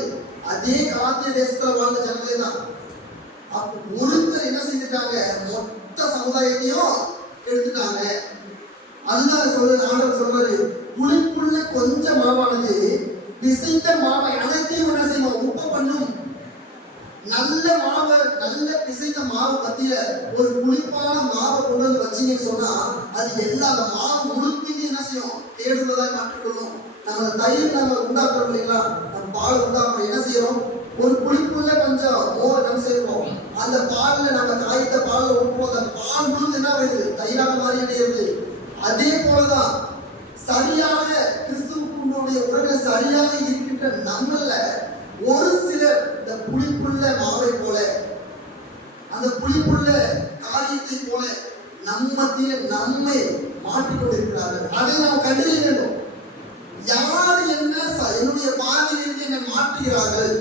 அதே கலாத்திய தேசத்துல வாழ்ந்த ஜனங்களே தான். ஒருத்தர் என்ன செஞ்சுட்டாங்க, மொத்த சமுதாயத்தையும் எடுத்துட்டாங்க. அதுதான் சொல்றது, ஆண்டவர் சொல்றாரு, புளிப்புள்ள கொஞ்சம் மாவானது பிசைந்த மாவை அனைத்தையும் என்ன செய்வோம், உப்பு பண்ணும். நல்ல மாவை, நல்ல பிசைந்த மாவு மத்தியில ஒரு புளிப்பான மாவை கொண்டு வந்து வச்சீங்கன்னு சொன்னா அது எல்லா அந்த மாவு முழுப்பீங்க என்ன செய்யும், தேடுவதாக மாற்றிக்கொள்ளும். நம்ம தயிர் நம்ம உண்டாக்குறோம் இல்லைங்களா, நம்ம பால் உண்டாக்குறோம், என்ன செய்யறோம், ஒரு புளிப்புள்ள கொஞ்சம் மோர் நம்ம செய்வோம். அந்த பால்ல நம்ம காய்த்த பால்ல ஊற்றுவோம். அந்த பால் முழுது என்ன வருது, தயிராக மாறிடுது. அதே போலதான் சரியாக கிறிஸ்துவுடைய உறவுல சரியாக இருக்கின்ற நம்மள ஒரு சிலர் இந்த புளிப்புள்ள மாவை போல, அந்த புளிப்புள்ள காரியத்தை போல நம்மத்தில நம்மை மாற்றிக்கொண்டிருக்கிறார்கள். அதை நாம் கண்டறிய வேண்டும். யார் என்னுடைய பாதையிலிருந்து என்னை மாற்றுகிறார்கள்,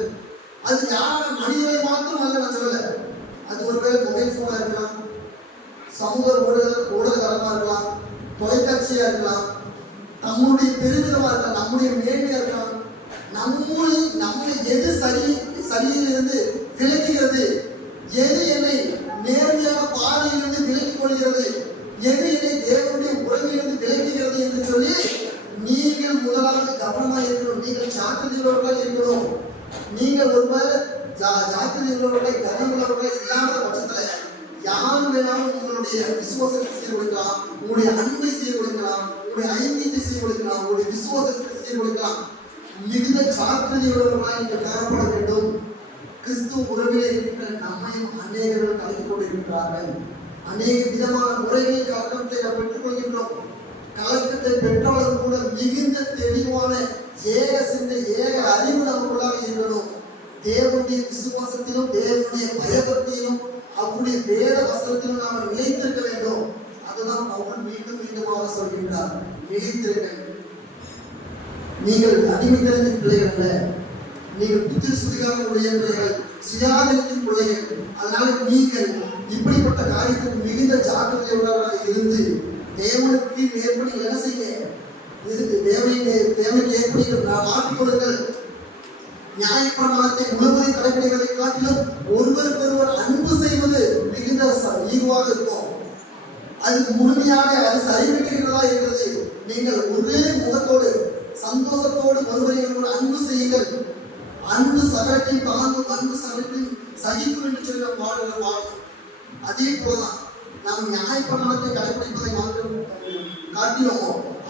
அது யார், மனிதனை மாத்திரம் அல்ல. நான் சொல்லல, அது ஒருவேளை மொபைல் போனா இருக்கலாம், சமூக ஊடகத்தரமா இருக்கலாம், தொலைக்காட்சியா இருக்கலாம், நம்முடைய பெருமிதமா இருக்கலாம், நம்முடைய மேன்மையா இருக்கலாம். நம்மை எது சரியிலிருந்து விலக்குகிறது, எது என்னை நேர்மையான பாதையிலிருந்து விலக்கிக் கொள்கிறது, எது என்னை தேவனுடைய உறவிலிருந்து விலக்குகிறது என்று சொல்லி நீங்கள் முதலாவது கவனமாக இருக்கணும். நீங்கள் ஜாக்கிரதையுள்ளவர்களாக இருக்கணும். நீங்கள் ஒருவேளை ஜாக்கிரதையுள்ளவர்களை கவனமுள்ளவர்களை இல்லாமல் வேணாலும் உங்களுடைய விசுவாசத்தை சீர்குலைக்கலாம், உங்களுடைய அன்பை சீர்குலைக்கலாம், உங்களுடைய ஐக்கியத்தை சீர்குலைக்கலாம், உங்களுடைய விசுவாசத்தை சீர்குலைக்கலாம். மிகுந்த ஜாக்கிரதையுள்ளவர்களாய் நீங்கள் காணப்பட வேண்டும். கிறிஸ்துவ உறவிலே இருக்கின்ற நம்மையும் அநேகர்கள் கலந்து கொண்டிருக்கிறார்கள். அநேக விதமான முறைகளில் கலக்கத்தை நாம் பெற்றுக்கொள்கின்றோம். கலக்கத்தை பெற்றாலும் கூட மிகுந்த தெளிவான ஏக சிந்தை, ஏக அறிவு நமக்குள்ளாக இருக்கணும். தேவனுடைய விசுவாசத்திலும் தேவனுடைய பயபக்தியிலும் அவருடைய வேத வசனத்திலும் நாம் நிலைத்திருக்க வேண்டும். அதுதான் பவுல் மீண்டும் மீண்டுமாக சொல்கின்றார், நிலைத்திருக்க. நீங்கள் அடிமைத்தனத்தின் பிள்ளைகள் அல்ல, நீங்கள் புத்தி சுதிகாரனுடைய பிள்ளைகள், சுயாதீனத்தின் பிள்ளைகள். அதனால நீங்கள் இப்படிப்பட்ட காரியத்துக்கு மிகுந்த ஜாக்கிரதையுள்ளவராக இருந்து தேவனுக்கு மேற்படி என்ன செய்ய இருந்து தேவனுக்கு ஏற்படி மாற்றிக்கொள்ளுங்கள். நியாயப்பிரமாணத்தை முழுவதும் கடைபிடிப்பதை காட்டிலும் ஒருவருக்கொருவர் அன்பு செய்வது மிகுந்த ஈகுவாக இருக்கும். அது முழுமையாக அது சரிவிட்டுகிறதா இருக்கிறது. நீங்கள் ஒரே முகத்தோடு சந்தோஷத்தோடு ஒருவரை ஒருவர் அன்பு செய்யுங்கள். அன்பு சகலத்தையும் தாங்கும், அன்பு சகலத்தையும் சகிக்கும் என்று சொல்ல பாடல்கள் வாழும். அதே போலதான் நாம் நியாயப்பிரமாணத்தை கடைபிடிப்பதை காட்டிலும்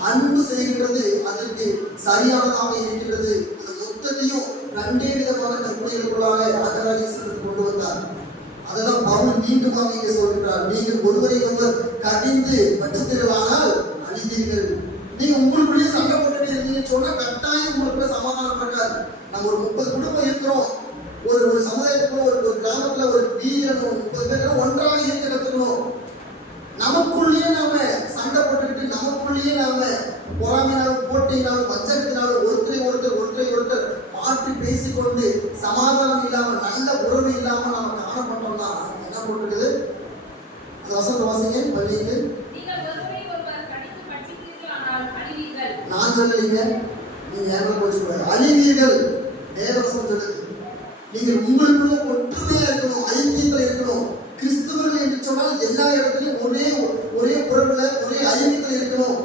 அன்பு செய்கின்றது அதற்கு சரியானதாக இருக்கின்றது. அந்த மொத்தத்தையும் ரெண்டே விதமான கற்பனைகளுக்குள்ளாக ஆண்டவராகிய கொண்டு வந்தார். அதெல்லாம் பவுல் மீண்டுமாக இங்கே சொல்கிறார், நீங்கள் ஒருவரை ஒருவர் கடிந்து பட்சத்திலானால் அழிந்தீர்கள். நீங்க உங்களுக்குள்ளேயே சண்டை போட்டுட்டு இருந்தீங்கன்னு சொன்னா கட்டாயம் உங்களுக்குள்ள சமாதானம் இருக்காது. நம்ம ஒரு 30 குடும்பம் இருக்கிறோம், ஒரு சமுதாயத்துக்குள்ள ஒரு கிராமத்துல ஒரு வீரன் 30 பேர் ஒன்றாக இருக்க கத்துக்கணும். நமக்குள்ளேயே நாம சண்டை போட்டுக்கிட்டு நமக்குள்ளேயே நாம பொறாமையினாலும் போட்டியினாலும் வச்சத்தினாலும் ஒருத்தரை ஒருத்தர் மாற்றி பேசிக்கொண்டு சமாதானம் இல்லாம நல்ல உறவு இல்லாம நாம காணப்பட்டோம்னா என்ன போட்டுருக்குது? அந்த வசனத்தை வாசிங்க பள்ளிக்கு. நான் சொல்லலைங்க, நீங்க யாரும் போச்சு அழிவீர்கள். வேதவசனம் சொல்லுது நீங்கள் உங்களுக்குள்ள ஒற்றுமையா இருக்கணும், ஐக்கியத்தில் இருக்கணும். கிறிஸ்தவர்கள் என்று சொன்னால் எல்லா இடத்துலையும் ஒரே பொருள்ல ஒரே ஐக்கியத்தில் இருக்கணும்.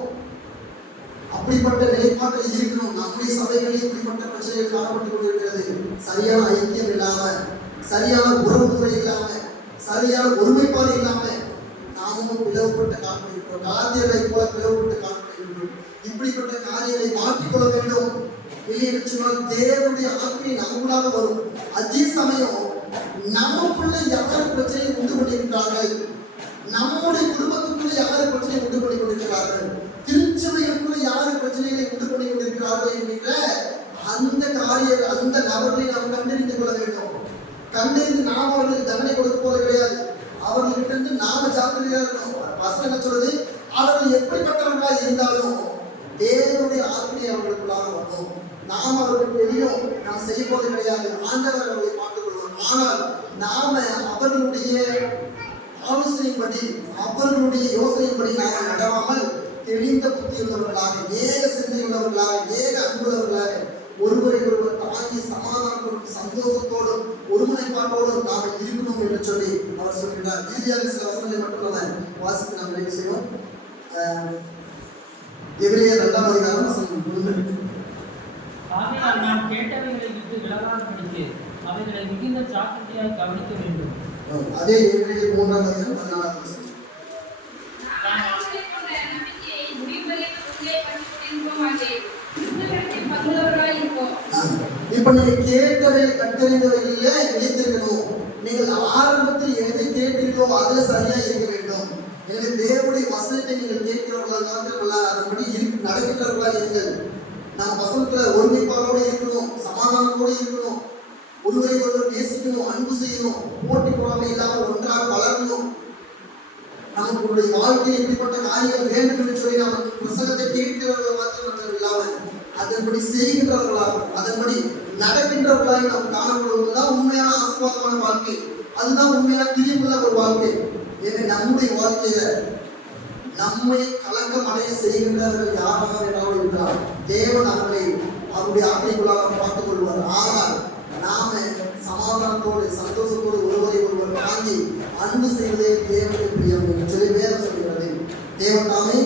அப்படிப்பட்ட நிலைப்பாட்டில் இருக்கணும். நம்முடைய சபைகளில் இப்படிப்பட்ட பிரச்சனைகள் காணப்பட்டுக் கொண்டிருக்கிறது. சரியான ஐக்கியம் இல்லாம, சரியான உறவு முறை இல்லாம, சரியான ஒருமைப்பாடு இல்லாம நாமும் பிளவுபட்டு காணப்படுகிறோம். கலாத்தியரை போல பிளவுபட்டு காணப்படுகின்றோம். இப்படிப்பட்ட காரியங்களை மாற்றிக்கொள்ள வேண்டும். வெளியே சொன்னால் தேவனுடைய ஆக்கினை நமக்குள்ளாக வரும். அதே சமயம் நமக்குள்ள யார் பிரச்சனையை உண்டு பண்ணியிருக்கிறார்கள், நம்முடைய குடும்பத்துக்குள்ள யார் பிரச்சனையை உண்டு பண்ணி கொண்டிருக்கிறார்கள், திருச்சபைகளுக்குள்ள யார் பிரச்சனைகளை உண்டு பண்ணி கொண்டிருக்கிறார்கள் என்கிற அந்த நபர்களை நாம் கண்டறிந்து கொள்ள வேண்டும். கண்டறிந்து நாம் அவர்களுக்கு தண்டனை கொடுக்க போல கிடையாது. அவர்கிட்ட இருந்து நாம ஜாக்கிரதையா இருக்கணும். வசனம் சொல்றது, அவர்கள் எப்படிப்பட்டவர்களாக இருந்தாலும் தேவனுடைய ஆக்கினை அவர்களுக்குள்ளாக வரணும். நாம் அவர்களுக்கு வெளியும் நாம் செய்ய போது கிடையாது. ஆண்டவர் அவர்களை பார்த்துக் கொள்வார். ஆனால் நாம அவர்களுடைய ஆலோசனைப்படி, அவர்களுடைய யோசனைப்படி நாம் நடவாமல் தெளிந்த புத்தியுள்ளவர்களாக, ஏக சிந்தையுள்ளவர்களாக, ஏக அன்புள்ளவர்களாக ஒருவரை ஒருவர் தாங்கி சமாதானத்தோடும் சந்தோஷத்தோடும் ஒருமுனைப்பாட்டோடும் நாம் இருக்கணும் என்று சொல்லி அவர் சொல்கிறார். இறுதியாக சில வசனங்களை மட்டுமல்ல வாசித்து நாம் நிறைவு செய்வோம். எபிரேயர் 2ஆம் அதிகாரம் வசனம் 1. ஆகையால் நாம் கேட்டவைகளை விட்டு விலகாதபடிக்கு அவைகளை மிகுந்த ஜாக்கிரதையாய் கவனிக்க வேண்டும். அதே எபிரேயர் 3ஆம் அதிகாரம் 14ஆம் வசனம். இப்ப நீங்க கேட்டவை கண்டறிந்தவைகளிலே நிலைத்திருக்கணும். நீங்கள் ஆரம்பத்தில் எதை கேட்டீர்களோ அதுல சரியா இருக்க வேண்டும். எனவே தேவனுடைய வசனத்தை நீங்கள் கேட்கிறவர்களாக அதன்படி நடக்கின்றவர்களாக இருங்கள். நாம் வசனத்துல ஒருமைப்பாடோடு இருக்கணும், சமாதானத்தோடு இருக்கணும், ஒருவரை ஒருவர் நேசிக்கணும், அன்பு செய்யணும், போட்டி போடாம இல்லாமல் ஒன்றாக வளரணும். நமக்கு வாழ்க்கையில் இப்படிப்பட்ட காரியங்கள் வேண்டும் என்று சொல்லி நாம் புத்தகத்தை கேட்கிறவர்கள் மாத்திரம் இல்லாமல் அதன்படி செய்கின்றவர்களாக, அதன்படி நடக்கின்றவர்களாக நாம் காணப்படுவதுதான் உண்மையான ஆசீர்வாதமான வாழ்க்கை. அதுதான் உண்மையான பிரியமுள்ள ஒரு வாழ்க்கை. எனவே நம்முடைய வாழ்க்கையில நம்மை கலக்கம் அடைய செய்கின்றவர்கள் யாராக வேண்டாமல் இருக்கிறார். தேவன் அவர்களை அவருடைய ஆக்கைக்குள்ளாக பார்த்துக் கொள்வார். ஆனால் நாம சமாதானத்தோடு சந்தோஷத்தோடு ஒருவரை ஒருவர் தாங்கி அன்பு செய்வதே தேவனுடைய பிரியம் என்று சொல்லி வேதம் சொல்கிறது. தேவன் தாமே